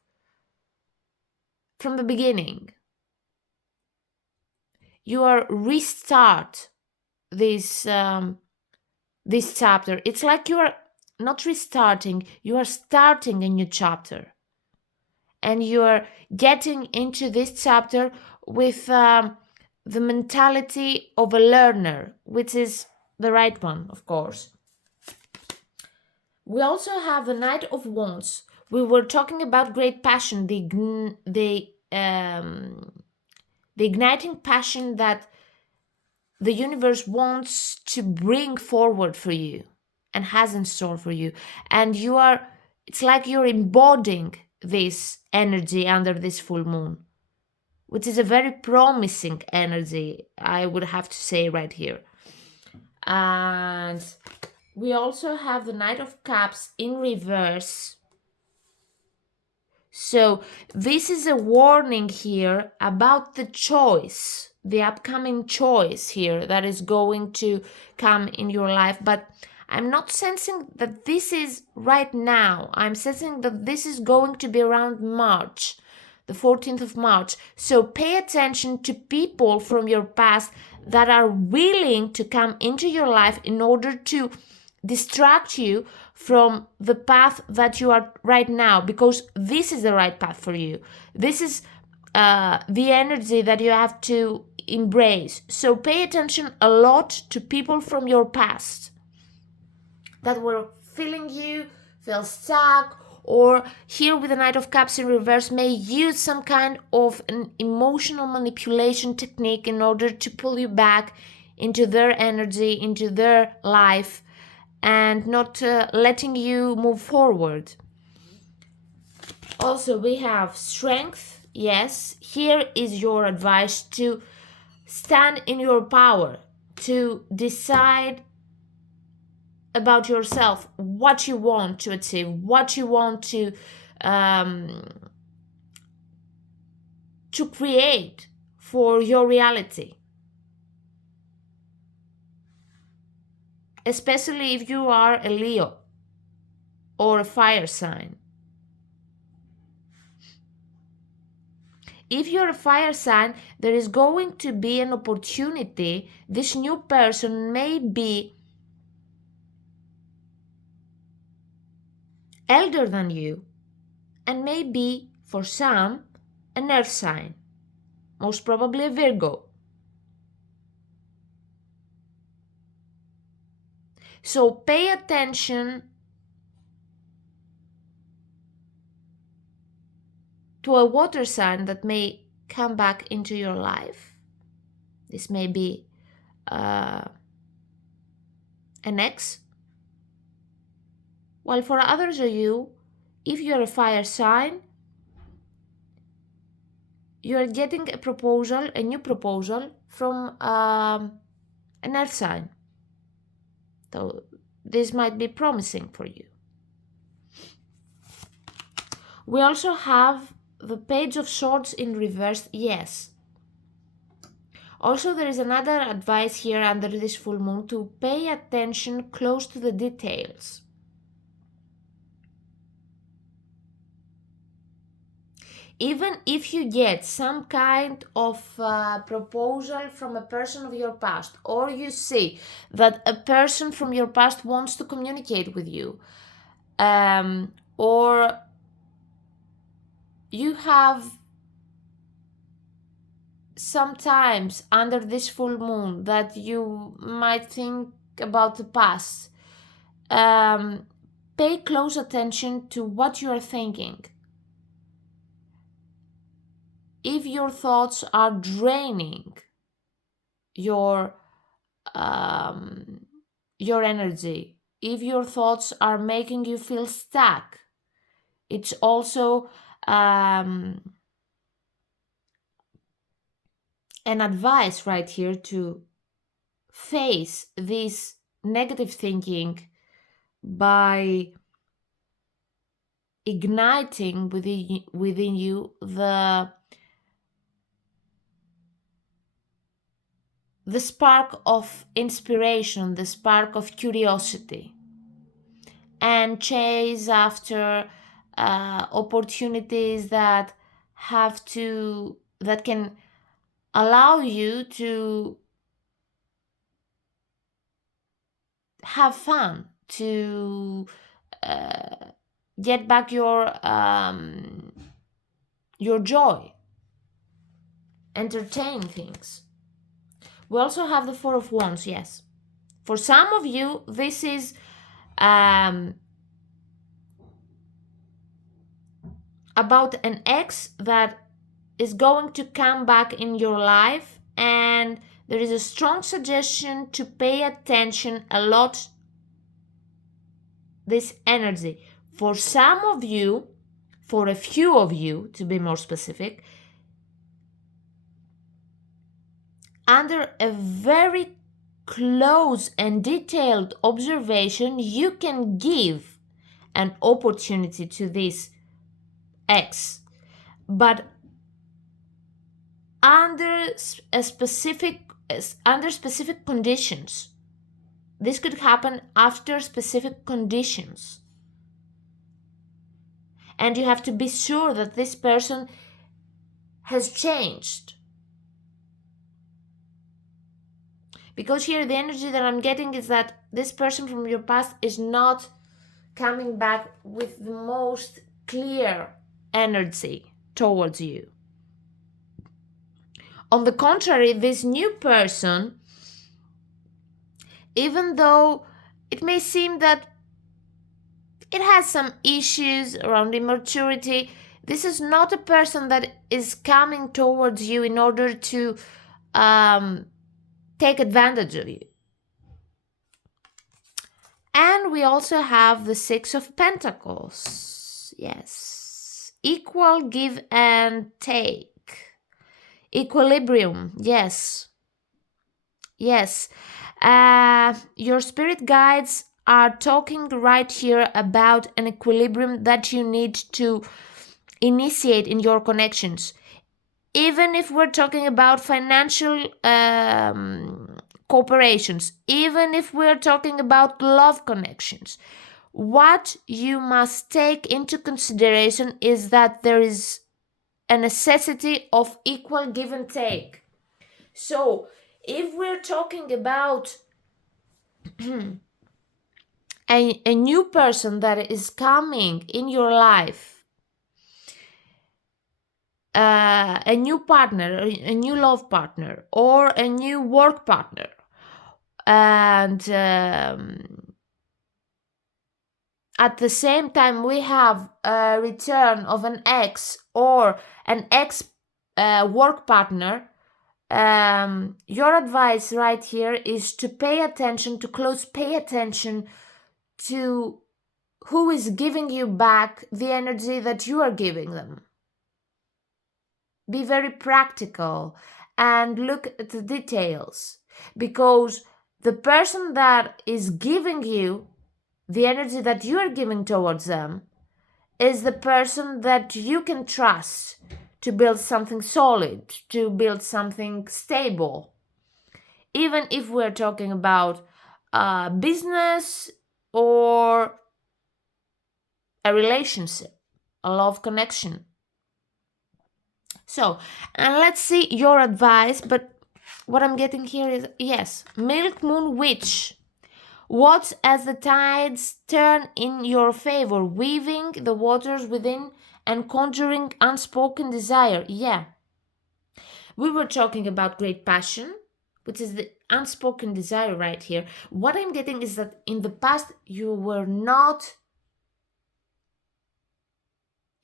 from the beginning. You are restart this chapter. It's like you are not restarting, you are starting a new chapter, and you are getting into this chapter with the mentality of a learner, which is the right one, of course. We also have the Knight of Wands. We were talking about great passion, the igniting passion that the universe wants to bring forward for you and has in store for you. And it's like you're embodying this energy under this full moon, which is a very promising energy, I would have to say right here. And we also have the Knight of Cups in reverse. So this is a warning here about the choice, the upcoming choice here that is going to come in your life. But I'm not sensing that this is right now. I'm sensing that this is going to be around March, the 14th of March. So pay attention to people from your past that are willing to come into your life in order to distract you from the path that you are right now, because this is the right path for you. This is the energy that you have to embrace. So pay attention a lot to people from your past that were feeling you feel stuck, or here with the Knight of Cups in reverse may use some kind of an emotional manipulation technique in order to pull you back into their energy, into their life, and not letting you move forward. Also, we have Strength. Yes, here is your advice to stand in your power, to decide about yourself, what you want to achieve, what you want to create for your reality. Especially if you are a Leo or a fire sign. If you're a fire sign, there is going to be an opportunity. This new person may be elder than you, and may be, for some, an earth sign, most probably a Virgo. So pay attention to a water sign that may come back into your life. This may be an ex. While for others of you, if you're a fire sign, you're getting a proposal, a new proposal from an earth sign. So this might be promising for you. We also have the Page of Swords in reverse, yes. Also, there is another advice here under this full moon to pay attention close to the details. Even if you get some kind of proposal from a person of your past, or you see that a person from your past wants to communicate with you, or you have sometimes under this full moon that you might think about the past, pay close attention to what you are thinking. If your thoughts are draining your energy, if your thoughts are making you feel stuck, it's also an advice right here to face this negative thinking by igniting within you the spark of inspiration, the spark of curiosity, and chase after opportunities that can allow you to have fun, to get back your joy, entertain things. We also have the Four of Wands, yes. For some of you, this is about an ex that is going to come back in your life, and there is a strong suggestion to pay attention a lot this energy. For some of you, for a few of you to be more specific, under a very close and detailed observation, you can give an opportunity to this ex, but under specific conditions. This could happen after specific conditions, and you have to be sure that this person has changed. Because here the energy that I'm getting is that this person from your past is not coming back with the most clear energy towards you. On the contrary, this new person, even though it may seem that it has some issues around immaturity, this is not a person that is coming towards you in order to take advantage of you. And we also have the Six of Pentacles. Yes. Equal give and take. Equilibrium. Yes. Yes. Your spirit guides are talking right here about an equilibrium that you need to initiate in your connections. Even if we're talking about financial cooperations, even if we're talking about love connections, what you must take into consideration is that there is a necessity of equal give and take. So, if we're talking about a new person that is coming in your life, a new partner, a new love partner, or a new work partner, and at the same time we have a return of an ex or an ex work partner, your advice right here is to pay attention, pay attention to who is giving you back the energy that you are giving them. Be very practical and look at the details, because the person that is giving you the energy that you are giving towards them is the person that you can trust to build something solid, to build something stable. Even if we're talking about business or a relationship, a love connection. So, and let's see your advice, but what I'm getting here is, yes, Milk Moon Witch. Watch as the tides turn in your favor, weaving the waters within and conjuring unspoken desire. Yeah. We were talking about great passion, which is the unspoken desire right here. What I'm getting is that in the past you were not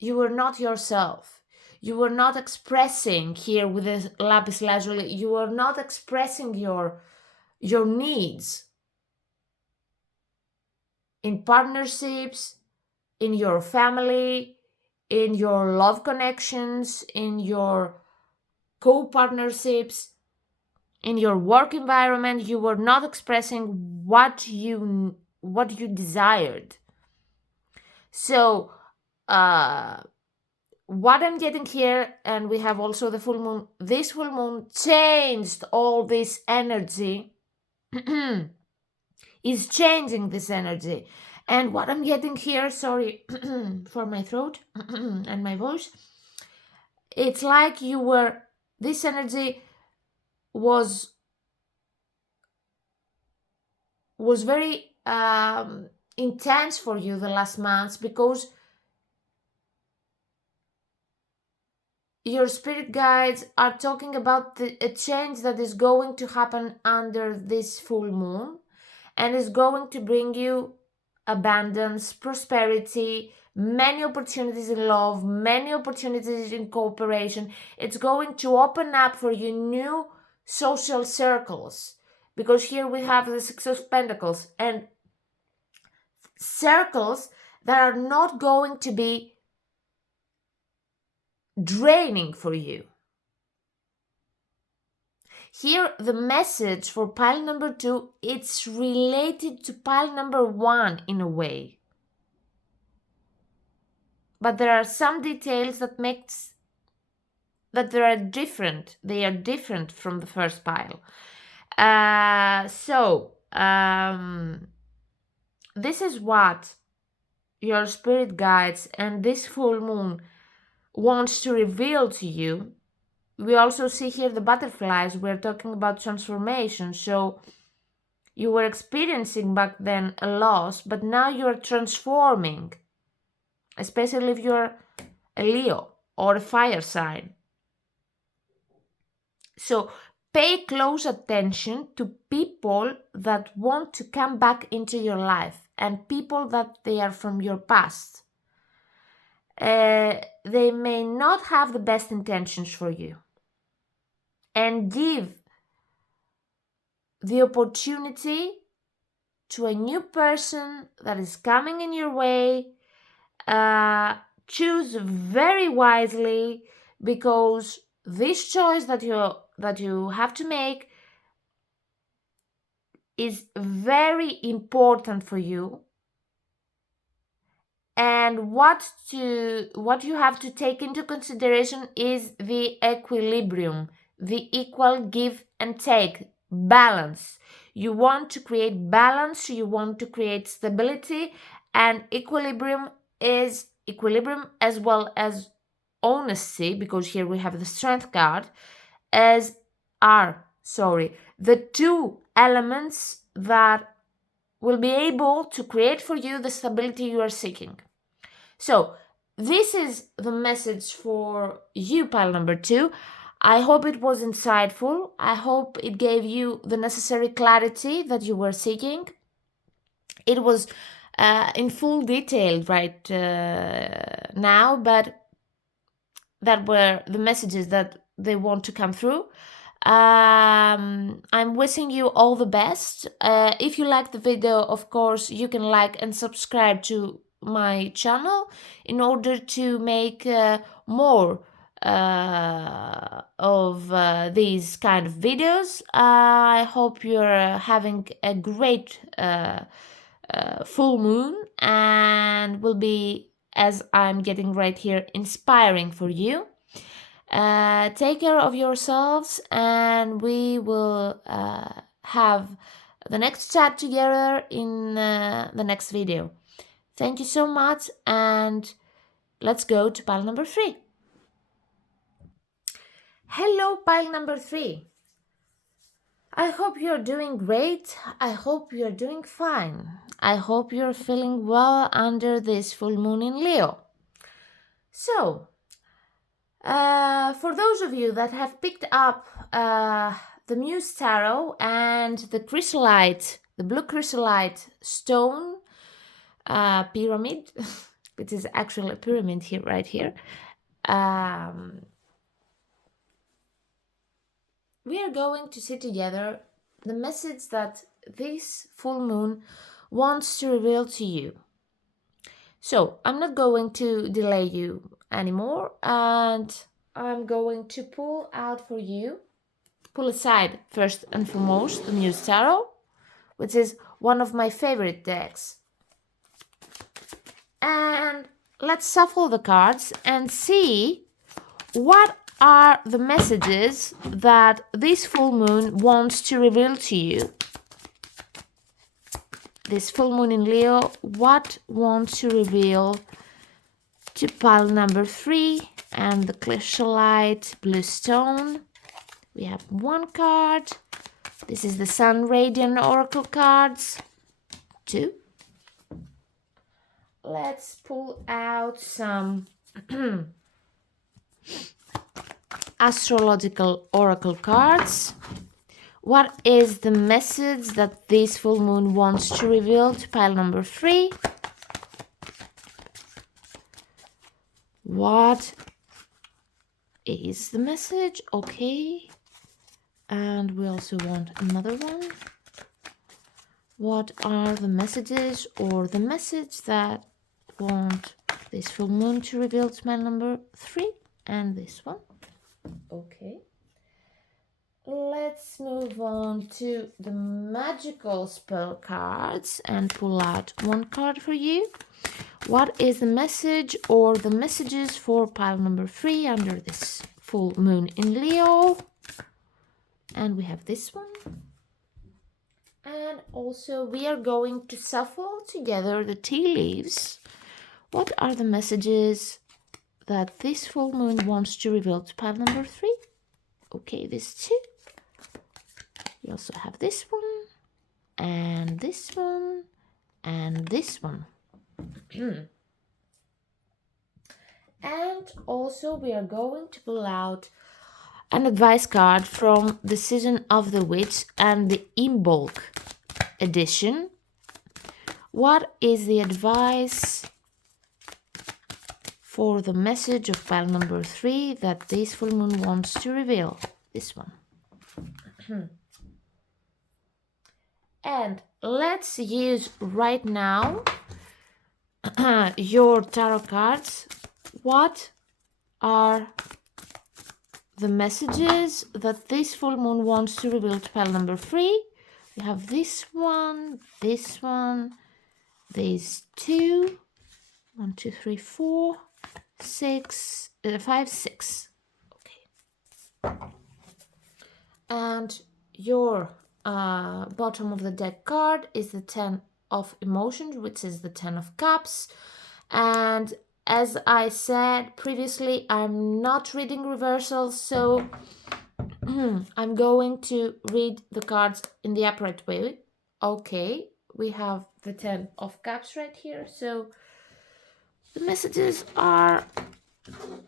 yourself. You were not expressing here with the lapis lazuli. You were not expressing your needs in partnerships, in your family, in your love connections, in your co-partnerships, in your work environment. You were not expressing what you desired. So what I'm getting here, and we have also the full moon, this full moon changed all this energy, is changing this energy. And what I'm getting here, sorry for my throat and my voice, it's like this energy was very intense for you the last months, because your spirit guides are talking about a change that is going to happen under this full moon, and is going to bring you abundance, prosperity, many opportunities in love, many opportunities in cooperation. It's going to open up for you new social circles, because here we have the Six of Pentacles, and circles that are not going to be draining for you. Here, the message for pile number 2, it's related to pile number 1 in a way. But there are some details that they are different. They are different from the first pile. This is what your spirit guides and this full moon wants to reveal to you. We also see here the butterflies. We're talking about transformation. So you were experiencing back then a loss, but now you're transforming, especially if you're a Leo or a fire sign. So pay close attention to people that want to come back into your life, and people that they are from your past. They may not have the best intentions for you, and give the opportunity to a new person that is coming in your way. Choose very wisely, because this choice that you have to make is very important for you. And what you have to take into consideration is the equilibrium, the equal give and take, balance. You want to create balance, you want to create stability, and equilibrium is equilibrium as well as honesty, because here we have the strength card, the two elements that will be able to create for you the stability you are seeking. So this is the message for you, pile number 2. I hope it was insightful. I hope it gave you the necessary clarity that you were seeking. It was in full detail right now, but that were the messages that they want to come through. I'm wishing you all the best. If you like the video, of course, you can like and subscribe to my channel in order to make more of these kind of videos. I hope you're having a great full moon, and will be, as I'm getting right here, inspiring for you. Take care of yourselves, and we will have the next chat together in the next video. Thank you so much, and let's go to pile number 3. Hello, pile number 3. I hope you're doing great. I hope you're doing fine. I hope you're feeling well under this full moon in Leo. So, for those of you that have picked up the Muse Tarot and the chrysolite, the blue chrysolite stone pyramid, which is actually a pyramid here, right here, we are going to see together the message that this full moon wants to reveal to you. So I'm not going to delay you anymore, and I'm going to pull aside first and foremost the Muse Tarot, which is one of my favorite decks. And let's shuffle the cards and see what are the messages that this full moon wants to reveal to you. This full moon in Leo, what wants to reveal to pile number 3 and the chrysolite blue stone? We have one card. This is the Sun Radiant Oracle cards. 2. Let's pull out some astrological oracle cards. What is the message that this full moon wants to reveal to pile number 3? What is the message? Okay. And we also want another one. What are the messages or the message that want this full moon to reveal to pile number 3? And this one. Okay. Let's move on to the magical spell cards and pull out one card for you. What is the message or the messages for pile number 3 under this full moon in Leo? And we have this one. And also we are going to shuffle together the tea leaves. What are the messages that this full moon wants to reveal to pile number 3? Okay, this 2. We also have this one, and this one, and this one. And also we are going to pull out an advice card from the Season of the Witch and the in-bulk edition. What is the advice for the message of pile number 3 that this full moon wants to reveal? This one. And let's use right now your tarot cards. What are the messages that this full moon wants to reveal to pile number 3? We have this one, these 2, 1, 2, 3, 4, 6, 5, 6. Okay. And your bottom of the deck card is the 10 of Emotions, which is the 10 of Cups. And as I said previously, I'm not reading reversals, so I'm going to read the cards in the upright way. Okay, we have the 10 of Cups right here, so the messages are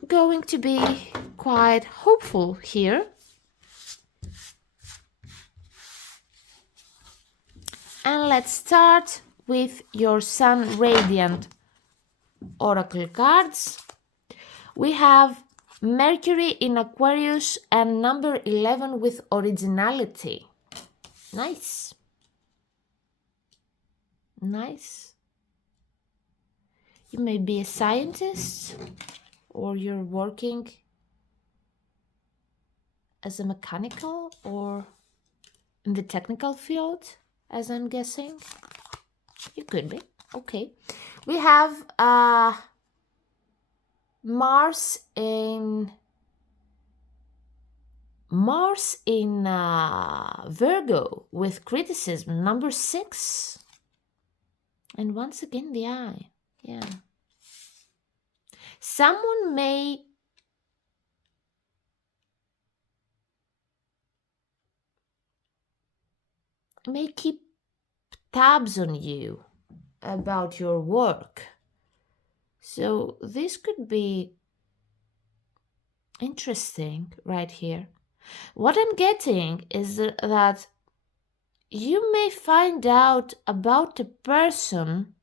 going to be quite hopeful here. And let's start with your Sun Radiant Oracle cards. We have Mercury in Aquarius and number 11 with originality. Nice. Nice. You may be a scientist, or you're working as a mechanical or in the technical field, as I'm guessing. You could be. Okay. We have Mars in Virgo with criticism, number 6. And once again, the eye. Yeah. Someone may keep tabs on you about your work. So this could be interesting right here. What I'm getting is that you may find out about a person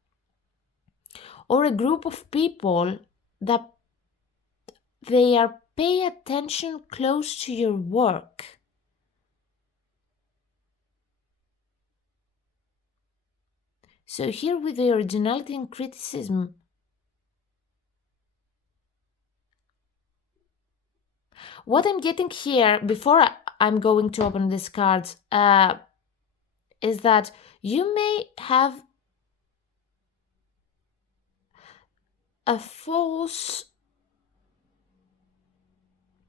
or a group of people that they are pay attention close to your work. So here with the originality and criticism, what I'm getting here, before I'm going to open these cards, is that you may have a false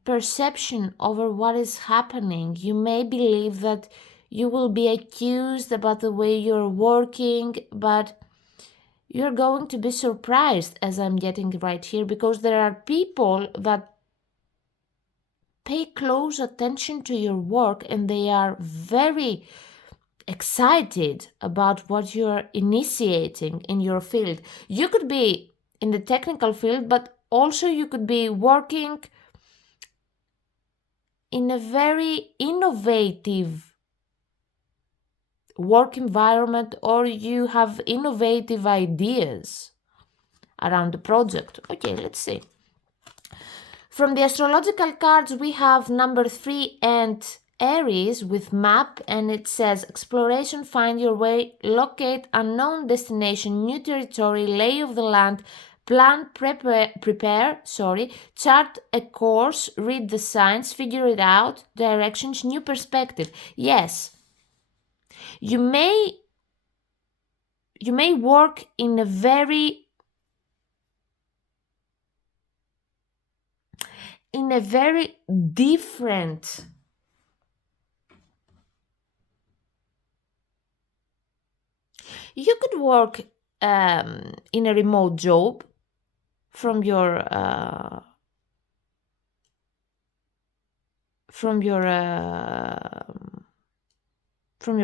perception over what is happening. You may believe that you will be accused about the way you're working, but you're going to be surprised, as I'm getting right here, because there are people that pay close attention to your work and they are very excited about what you're initiating in your field. You could be in the technical field, but also you could be working in a very innovative work environment, or you have innovative ideas around the project. Okay, let's see. From the astrological cards, we have number 3 and Aries with map, and it says exploration, find your way, locate unknown destination, new territory, lay of the land, plan, prepare, chart a course, read the signs, figure it out, directions, new perspective. Yes, you may work in a very different you could work in a remote job from your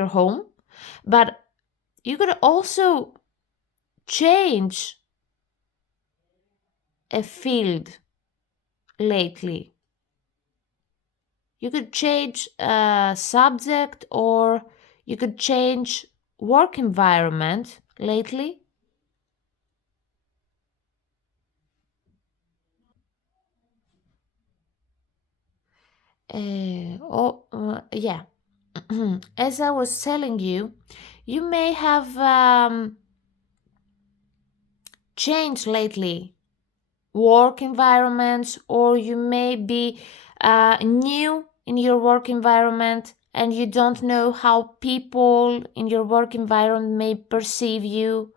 home, but you could also change a field lately. You could change a subject, or you could change work environment lately. Yeah. As I was telling you, you may have changed lately work environments, or you may be new in your work environment and you don't know how people in your work environment may perceive you,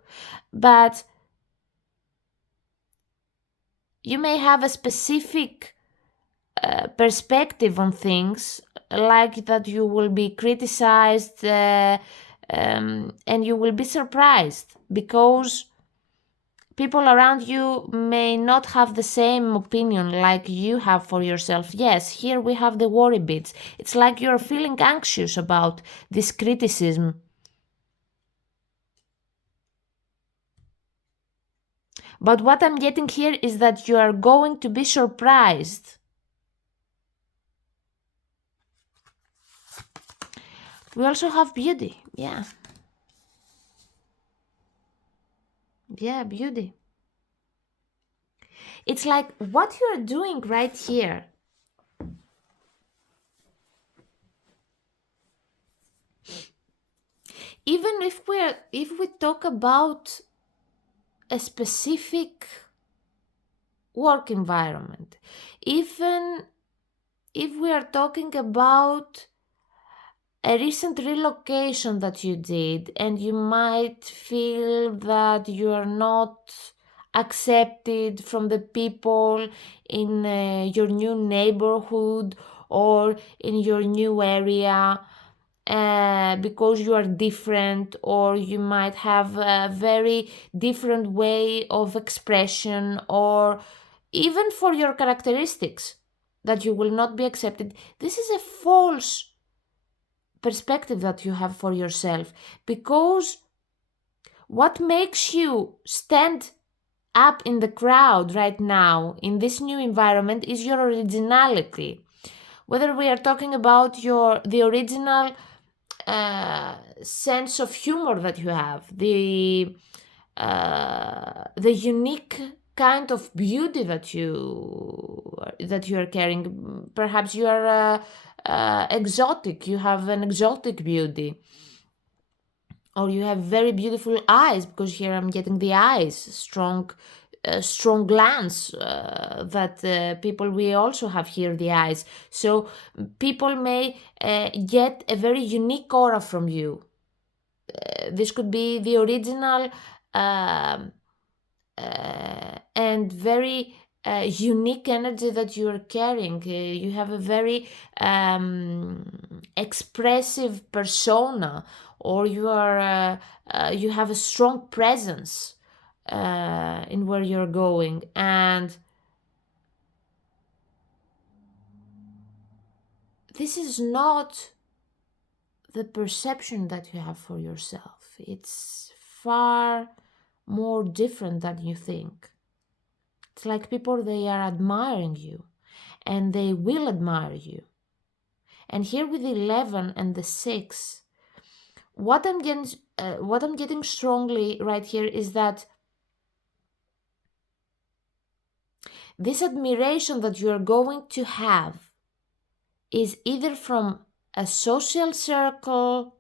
but you may have a specific perspective on things, like that you will be criticized and you will be surprised because people around you may not have the same opinion like you have for yourself. Yes, here we have the worry bits. It's like you're feeling anxious about this criticism. But what I'm getting here is that you are going to be surprised. We also have beauty, yeah. Yeah, beauty. It's like what you're doing right here. Even if we talk about a specific work environment, even if we are talking about a recent relocation that you did and you might feel that you are not accepted from the people in your new neighborhood or in your new area, because you are different, or you might have a very different way of expression, or even for your characteristics that you will not be accepted. This is a false perspective that you have for yourself, because what makes you stand up in the crowd right now in this new environment is your originality. Whether we are talking about the original sense of humor that you have, the unique kind of beauty that you are carrying. Perhaps you are exotic. You have an exotic beauty, or you have very beautiful eyes, because here I'm getting the eyes, strong glance, that people, we also have here the eyes. So people may get a very unique aura from you. This could be the original um and very unique energy that you are carrying. You have a very expressive persona, or you have a strong presence in where you're going. And this is not the perception that you have for yourself. It's far more different than you think. It's like people, they are admiring you, and they will admire you. And here with the 11 and the 6, what I'm getting strongly right here is that this admiration that you are going to have is either from a social circle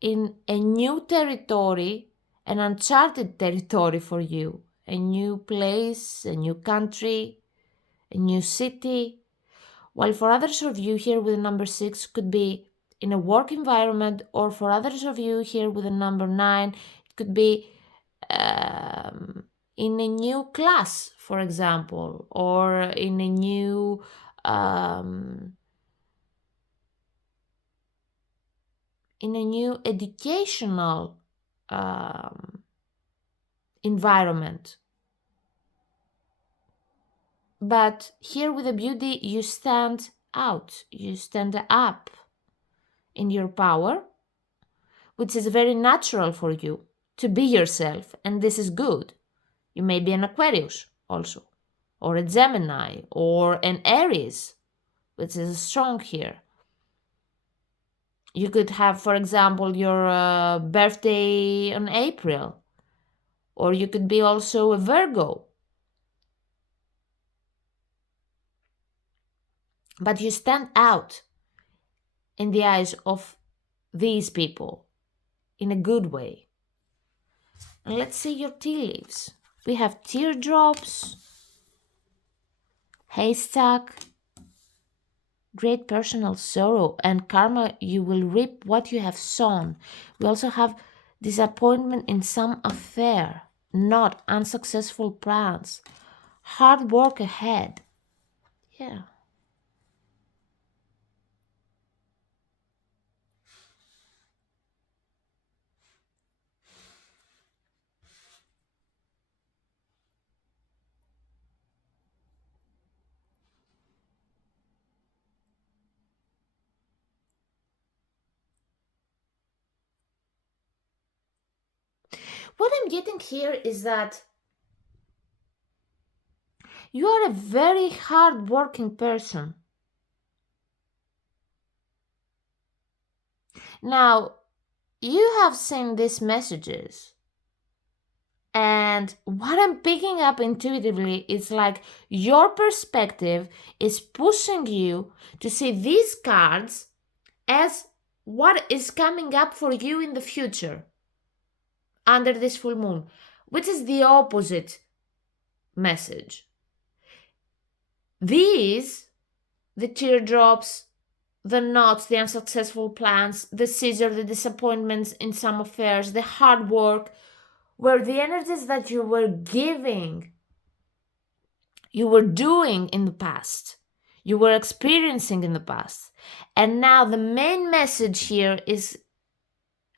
in a new territory, an uncharted territory for you, a new place, a new country, a new city. While for others of you here with the number 6 could be in a work environment, or for others of you here with the number 9, it could be um, in a new class, for example, or um, in a new educational um, environment. But here with the beauty, you stand out, you stand up in your power, which is very natural for you to be yourself, and this is good. You may be an Aquarius also, or a Gemini, or an Aries, which is strong here. You could have, for example, your birthday on April, or you could be also a Virgo. But you stand out in the eyes of these people in a good way. And let's see your tea leaves. We have teardrops, haystack, great personal sorrow, and karma. You will reap what you have sown. We also have disappointment in some affair, not unsuccessful plans, hard work ahead. Yeah. What I'm getting here is that you are a very hard working person. Now, you have seen these messages, And what I'm picking up intuitively is like your perspective is pushing you to see these cards as what is coming up for you in the future under this full moon, which is the opposite message. These, the teardrops, the knots, the unsuccessful plans, the scissor, the disappointments in some affairs, the hard work, were the energies that you were giving, you were doing in the past, you were experiencing in the past. And now the main message here is,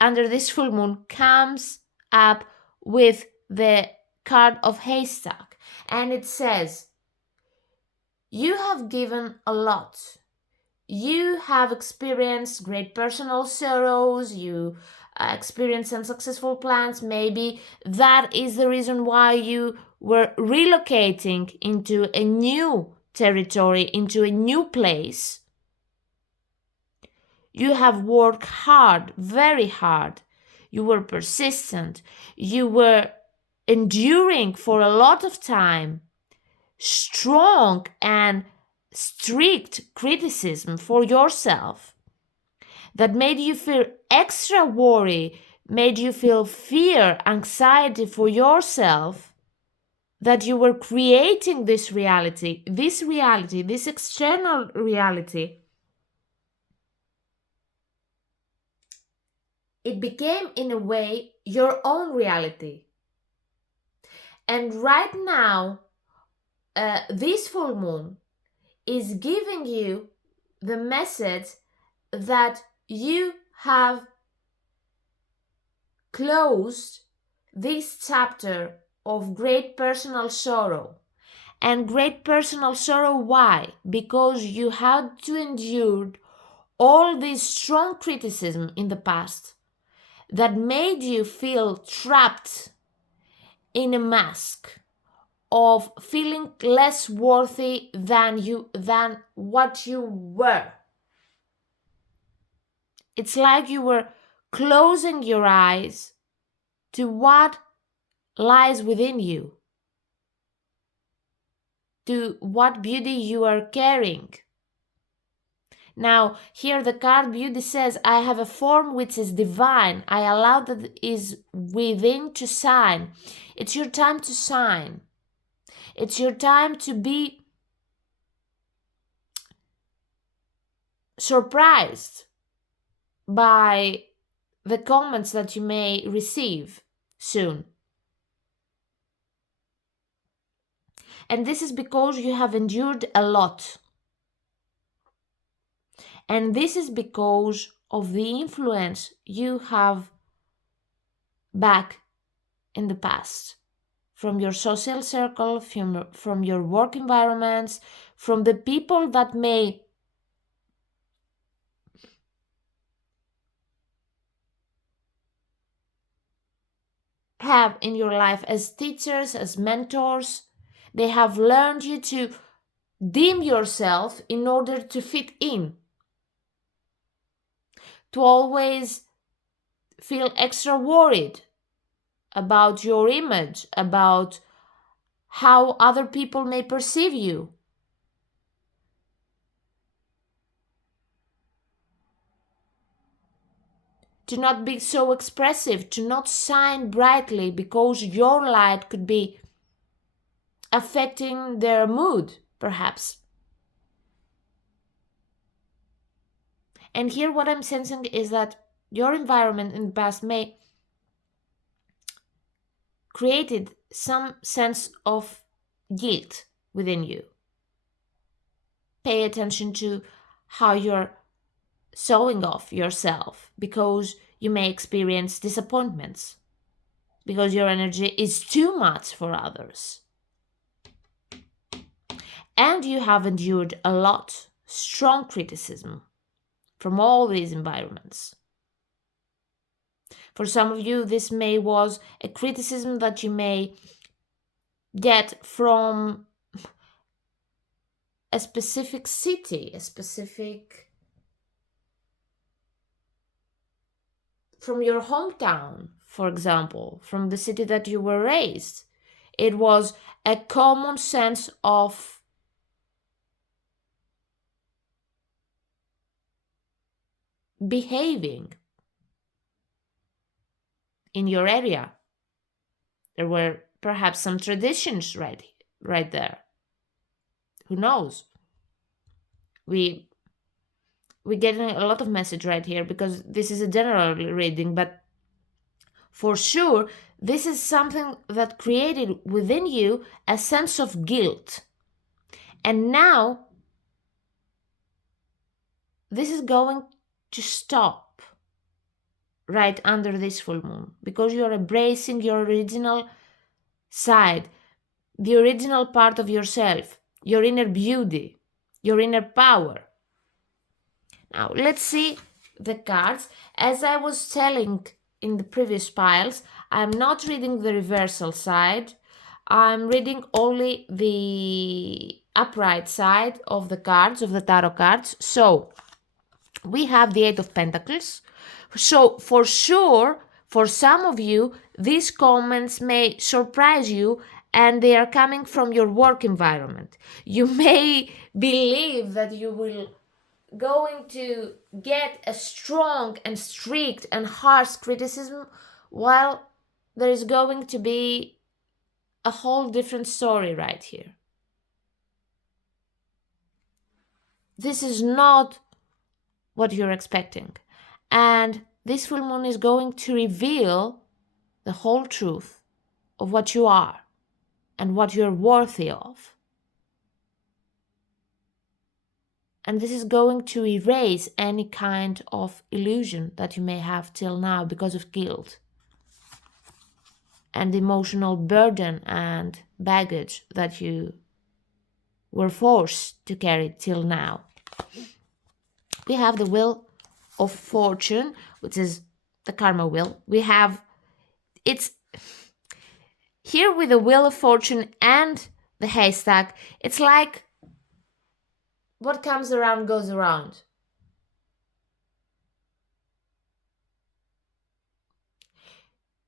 under this full moon, comes up with the card of haystack. And it says, you have given a lot. You have experienced great personal sorrows. You experienced unsuccessful plans. Maybe that is the reason why you were relocating into a new territory, into a new place. You have worked hard, very hard. You were persistent. You were enduring for a lot of time, strong and strict criticism for yourself that made you feel extra worry, made you feel fear, anxiety for yourself, that you were creating this reality, this external reality. It became, in a way, your own reality. And right now, this full moon is giving you the message that you have closed this chapter of great personal sorrow. And great personal sorrow, why? Because you had to endure all this strong criticism in the past that made you feel trapped in a mask of feeling less worthy than what you were. It's like you were closing your eyes to what lies within you, to what beauty you are carrying. Now, here the card beauty says, I have a form which is divine. I allow that is within to shine. It's your time to shine. It's your time to be surprised by the comments that you may receive soon. And this is because you have endured a lot. And this is because of the influence you have back in the past, from your social circle, from your work environments, from the people that may have in your life as teachers, as mentors. They have learned you to dim yourself in order to fit in, to always feel extra worried about your image, about how other people may perceive you. To not be so expressive, to not shine brightly because your light could be affecting their mood, perhaps. And here what I'm sensing is that your environment in the past may created some sense of guilt within you. Pay attention to how you're showing off yourself, because you may experience disappointments, because your energy is too much for others. And you have endured a lot, strong criticism from all these environments. For some of you, this may was a criticism that you may get from a specific city, from your hometown, for example, from the city that you were raised. It was a common sense of behaving in your area. There were perhaps some traditions right there. Who knows? We're getting a lot of message right here because this is a general reading, but for sure, this is something that created within you a sense of guilt. And now, this is going to stop right under this full moon because you're embracing your original side, the original part of yourself, your inner beauty, your inner power. Now, let's see the cards. As I was telling in the previous piles, I'm not reading the reversal side. I'm reading only the upright side of the cards, of the tarot cards. So, we have the Eight of Pentacles. So, for sure, for some of you, these comments may surprise you and they are coming from your work environment. You may believe that you will going to get a strong and strict and harsh criticism, while there is going to be a whole different story right here. This is not what you're expecting. And this full moon is going to reveal the whole truth of what you are and what you're worthy of. And this is going to erase any kind of illusion that you may have till now because of guilt and emotional burden and baggage that you were forced to carry till now. We have the Wheel of Fortune, which is the karma wheel. It's here with the Wheel of Fortune and the haystack. It's like what comes around goes around.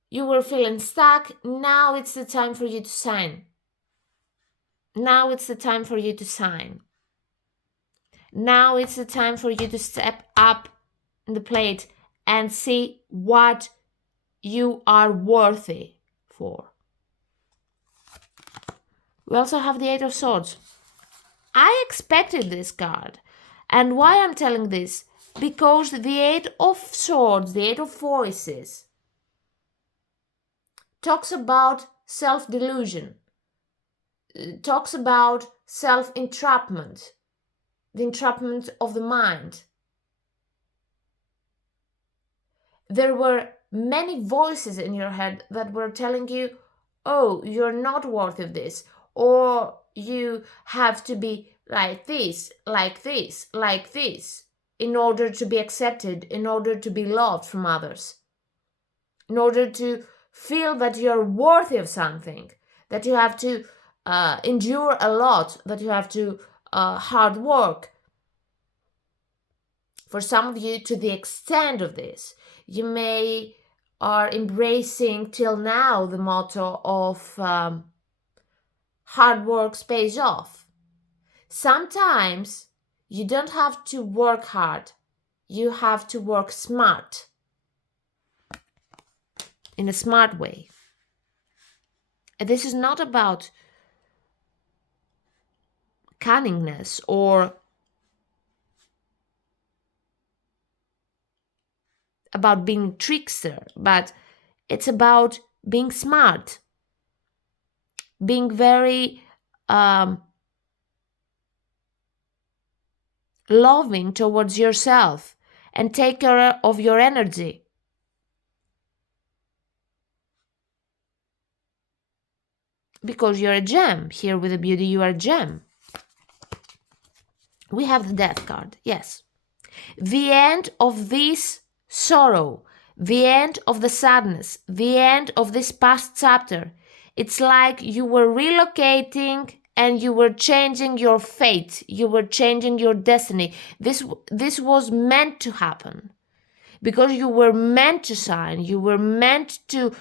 You were feeling stuck. Now it's the time for you to sign. Now it's the time for you to sign. Now it's the time for you to step up in the plate and see what you are worthy for. We also have the Eight of Swords. I expected this card. And why I'm telling this? Because the Eight of Swords, the Eight of Voices, talks about self-delusion, talks about self-entrapment, the entrapment of the mind. There were many voices in your head that were telling you, oh, you're not worthy of this, or you have to be like this, like this, like this, in order to be accepted, in order to be loved from others, in order to feel that you're worthy of something, that you have to endure a lot, that you have to hard work. For some of you, to the extent of this, you may are embracing till now the motto of hard work pays off. Sometimes you don't have to work hard. You have to work smart. In a smart way. And this is not about cunningness or about being trickster, but it's about being smart, being very loving towards yourself and take care of your energy. Because you're a gem. Here with the beauty, you are a gem. We have the Death card, yes. The end of this sorrow, the end of the sadness, the end of this past chapter. It's like you were relocating and you were changing your fate. You were changing your destiny. This was meant to happen. because you were meant to shine. You were meant to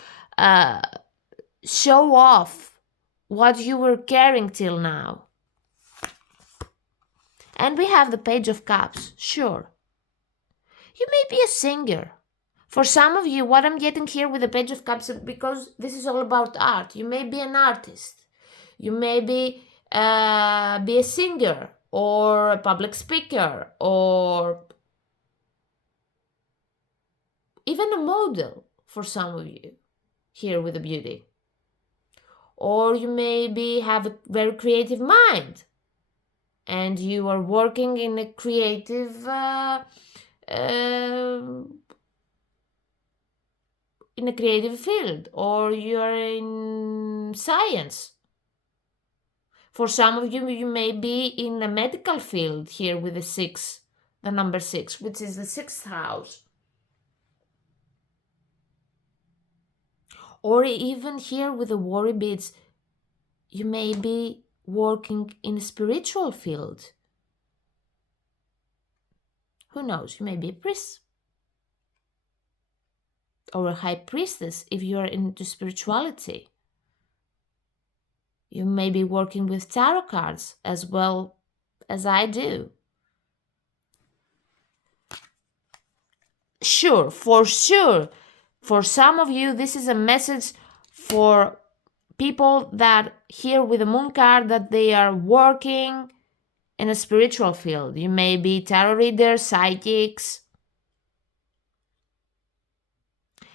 show off what you were carrying till now. And we have the Page of Cups. Sure, you may be a singer. For some of you, what I'm getting here with the Page of Cups, because this is all about art, you may be an artist. You may be a singer or a public speaker or even a model for some of you here with the beauty. Or you maybe have a very creative mind and you are working in a creative field, or you're in science. For some of you, you may be in a medical field here with the number 6, which is the 6th house. Or even here with the worry beads, you may be working in a spiritual field. Who knows? You may be a priest or a high priestess if you are into spirituality. You may be working with tarot cards as well as I do. Sure, for some of you, this is a message for people that here with the Moon card that they are working in a spiritual field. You may be tarot readers, psychics.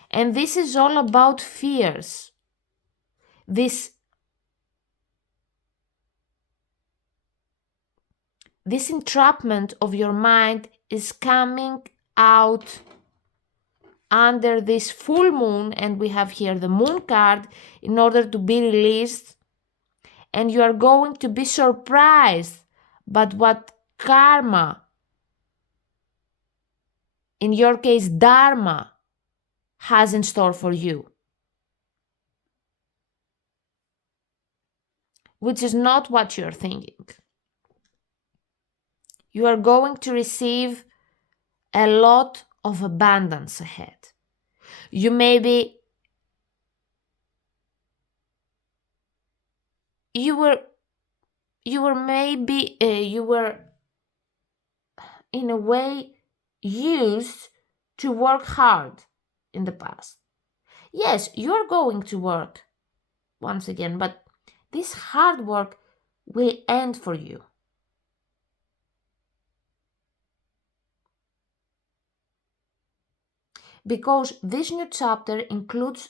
And this is all about fears. This entrapment of your mind is coming out under this full moon, and we have here the Moon card in order to be released, and you are going to be surprised by what karma, in your case dharma, has in store for you, which is not what you're thinking. You are going to receive a lot of abundance ahead. You may be, you were in a way used to work hard in the past. Yes, you're going to work once again, but this hard work will end for you. Because this new chapter includes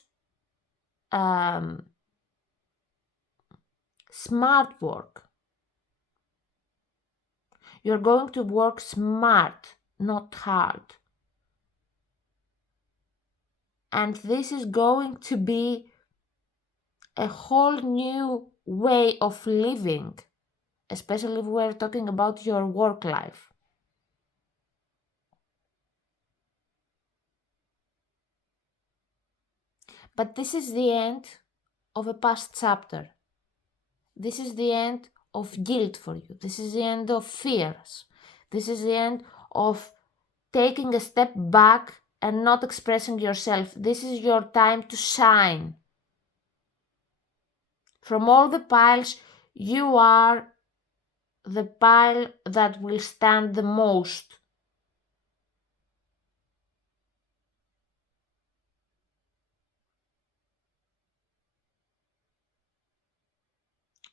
smart work. You're going to work smart, not hard. And this is going to be a whole new way of living, especially if we're talking about your work life. But this is the end of a past chapter. This is the end of guilt for you. This is the end of fears. This is the end of taking a step back and not expressing yourself. This is your time to shine. From all the piles, you are the pile that will stand the most.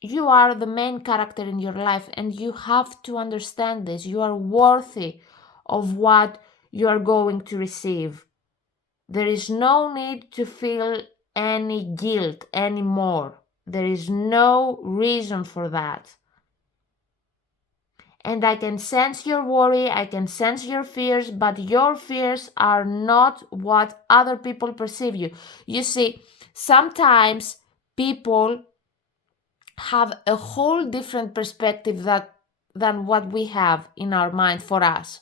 You are the main character in your life, and you have to understand this. You are worthy of what you are going to receive. There is no need to feel any guilt anymore. There is no reason for that. And I can sense your worry, I can sense your fears, but your fears are not what other people perceive you. You see, sometimes people have a whole different perspective than what we have in our mind for us.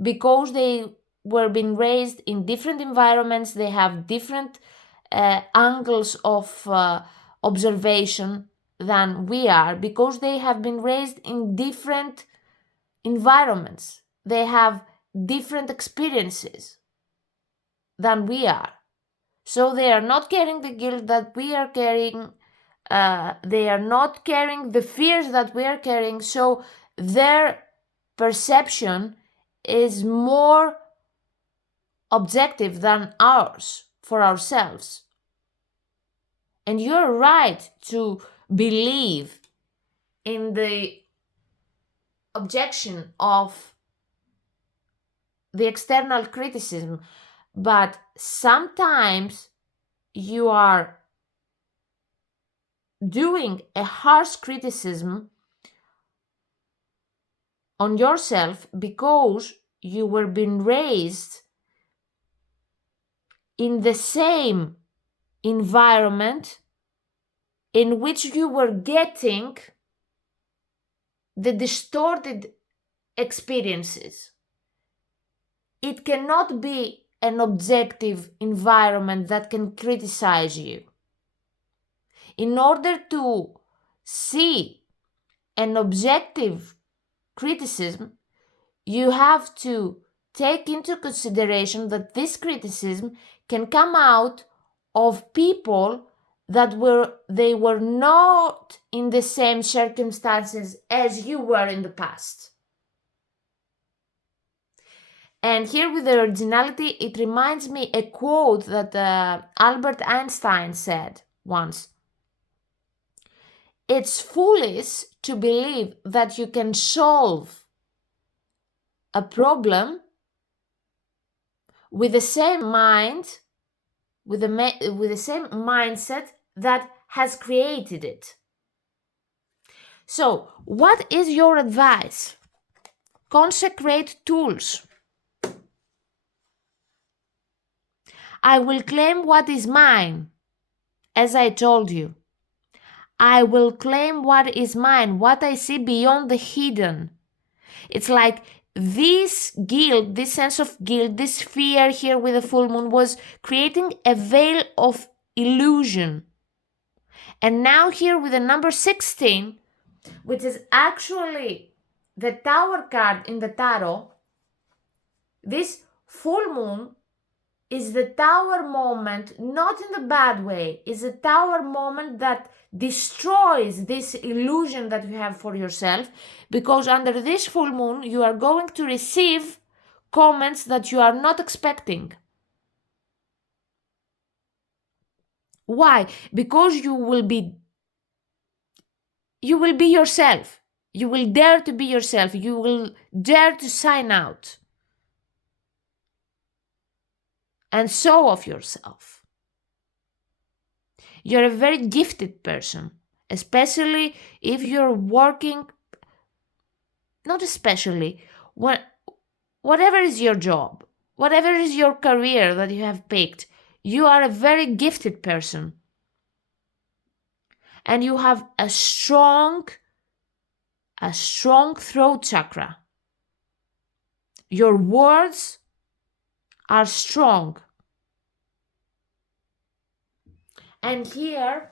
Because they were being raised in different environments, they have different angles of observation than we are, because they have been raised in different environments. They have different experiences than we are. So they are not carrying the guilt that we are carrying. They are not carrying the fears that we are carrying. So their perception is more objective than ours for ourselves. And you're right to believe in the objection of the external criticism, but sometimes you are doing a harsh criticism on yourself because you were being raised in the same environment in which you were getting the distorted experiences. It cannot be an objective environment that can criticize you. In order to see an objective criticism, you have to take into consideration that this criticism can come out of people that they were not in the same circumstances as you were in the past. And here with the originality, it reminds me a quote that Albert Einstein said once. It's foolish to believe that you can solve a problem with the same mind, with the same mindset that has created it. So, what is your advice? Consecrate tools. I will claim what is mine, as I told you. I will claim what is mine, what I see beyond the hidden. It's like this guilt, this sense of guilt, this fear here with the full moon was creating a veil of illusion. And now here with the number 16, which is actually the Tower card in the tarot, this full moon is the Tower moment, not in the bad way, is a Tower moment that destroys this illusion that you have for yourself, because under this full moon you are going to receive comments that you are not expecting. Why? Because you will be yourself. You will dare to be yourself. You will dare to sign out and show off yourself. You're a very gifted person, especially if you're working, not especially, whatever is your job, whatever is your career that you have picked, you are a very gifted person. And you have a strong throat chakra. Your words are strong. And here,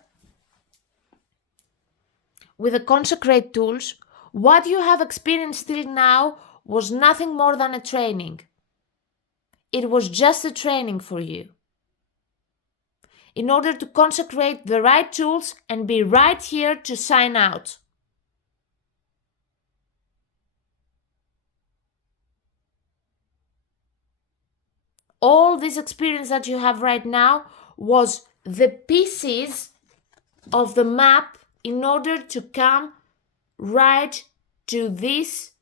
with the consecrate tools, what you have experienced till now was nothing more than a training. It was just a training for you. In order to consecrate the right tools and be right here to sign out. All this experience that you have right now was the pieces of the map in order to come right to this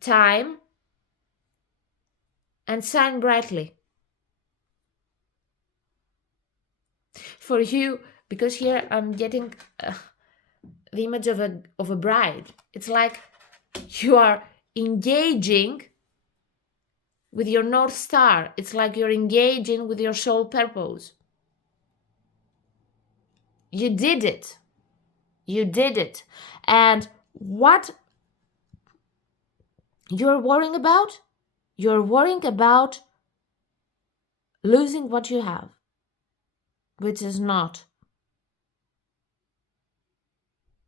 time and shine brightly. For you, because here I'm getting the image of a bride. It's like you are engaging with your North Star. It's like you're engaging with your soul purpose. You did it. You did it. And what you're worrying about? You're worrying about losing what you have, which is not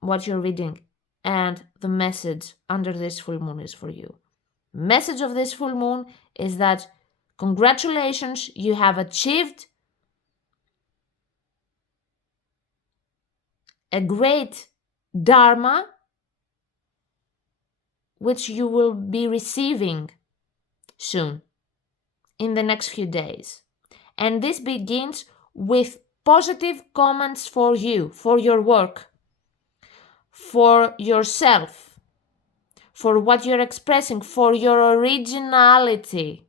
what you're reading. And the message under this full moon is for you. message of this full moon is that congratulations, you have achieved a great dharma, which you will be receiving soon, in the next few days. And this begins with positive comments for you, for your work, for yourself, for what you're expressing, for your originality.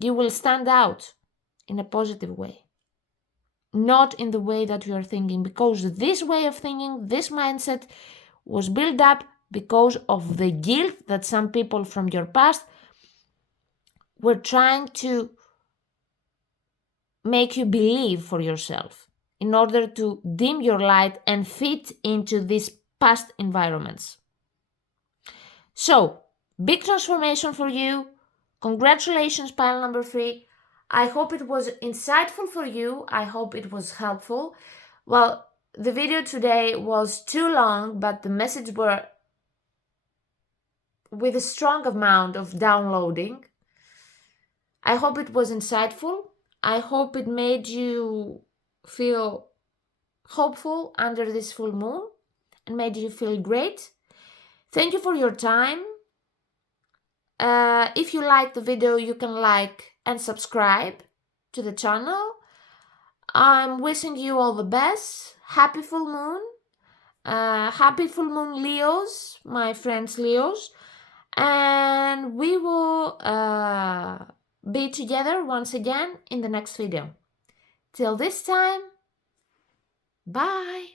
You will stand out in a positive way, not in the way that you are thinking, because this way of thinking, this mindset was built up because of the guilt that some people from your past were trying to make you believe for yourself in order to dim your light and fit into these past environments. So, big transformation for you. Congratulations, pile number 3. I hope it was insightful for you. I hope it was helpful. Well, the video today was too long, but the message were with a strong amount of downloading. I hope it was insightful. I hope it made you feel hopeful under this full moon and made you feel great. Thank you for your time. If you like the video, you can like and subscribe to the channel. I'm wishing you all the best. Happy full moon. Happy full moon, Leos, my friends Leos. And we will be together once again in the next video. Till this time, bye.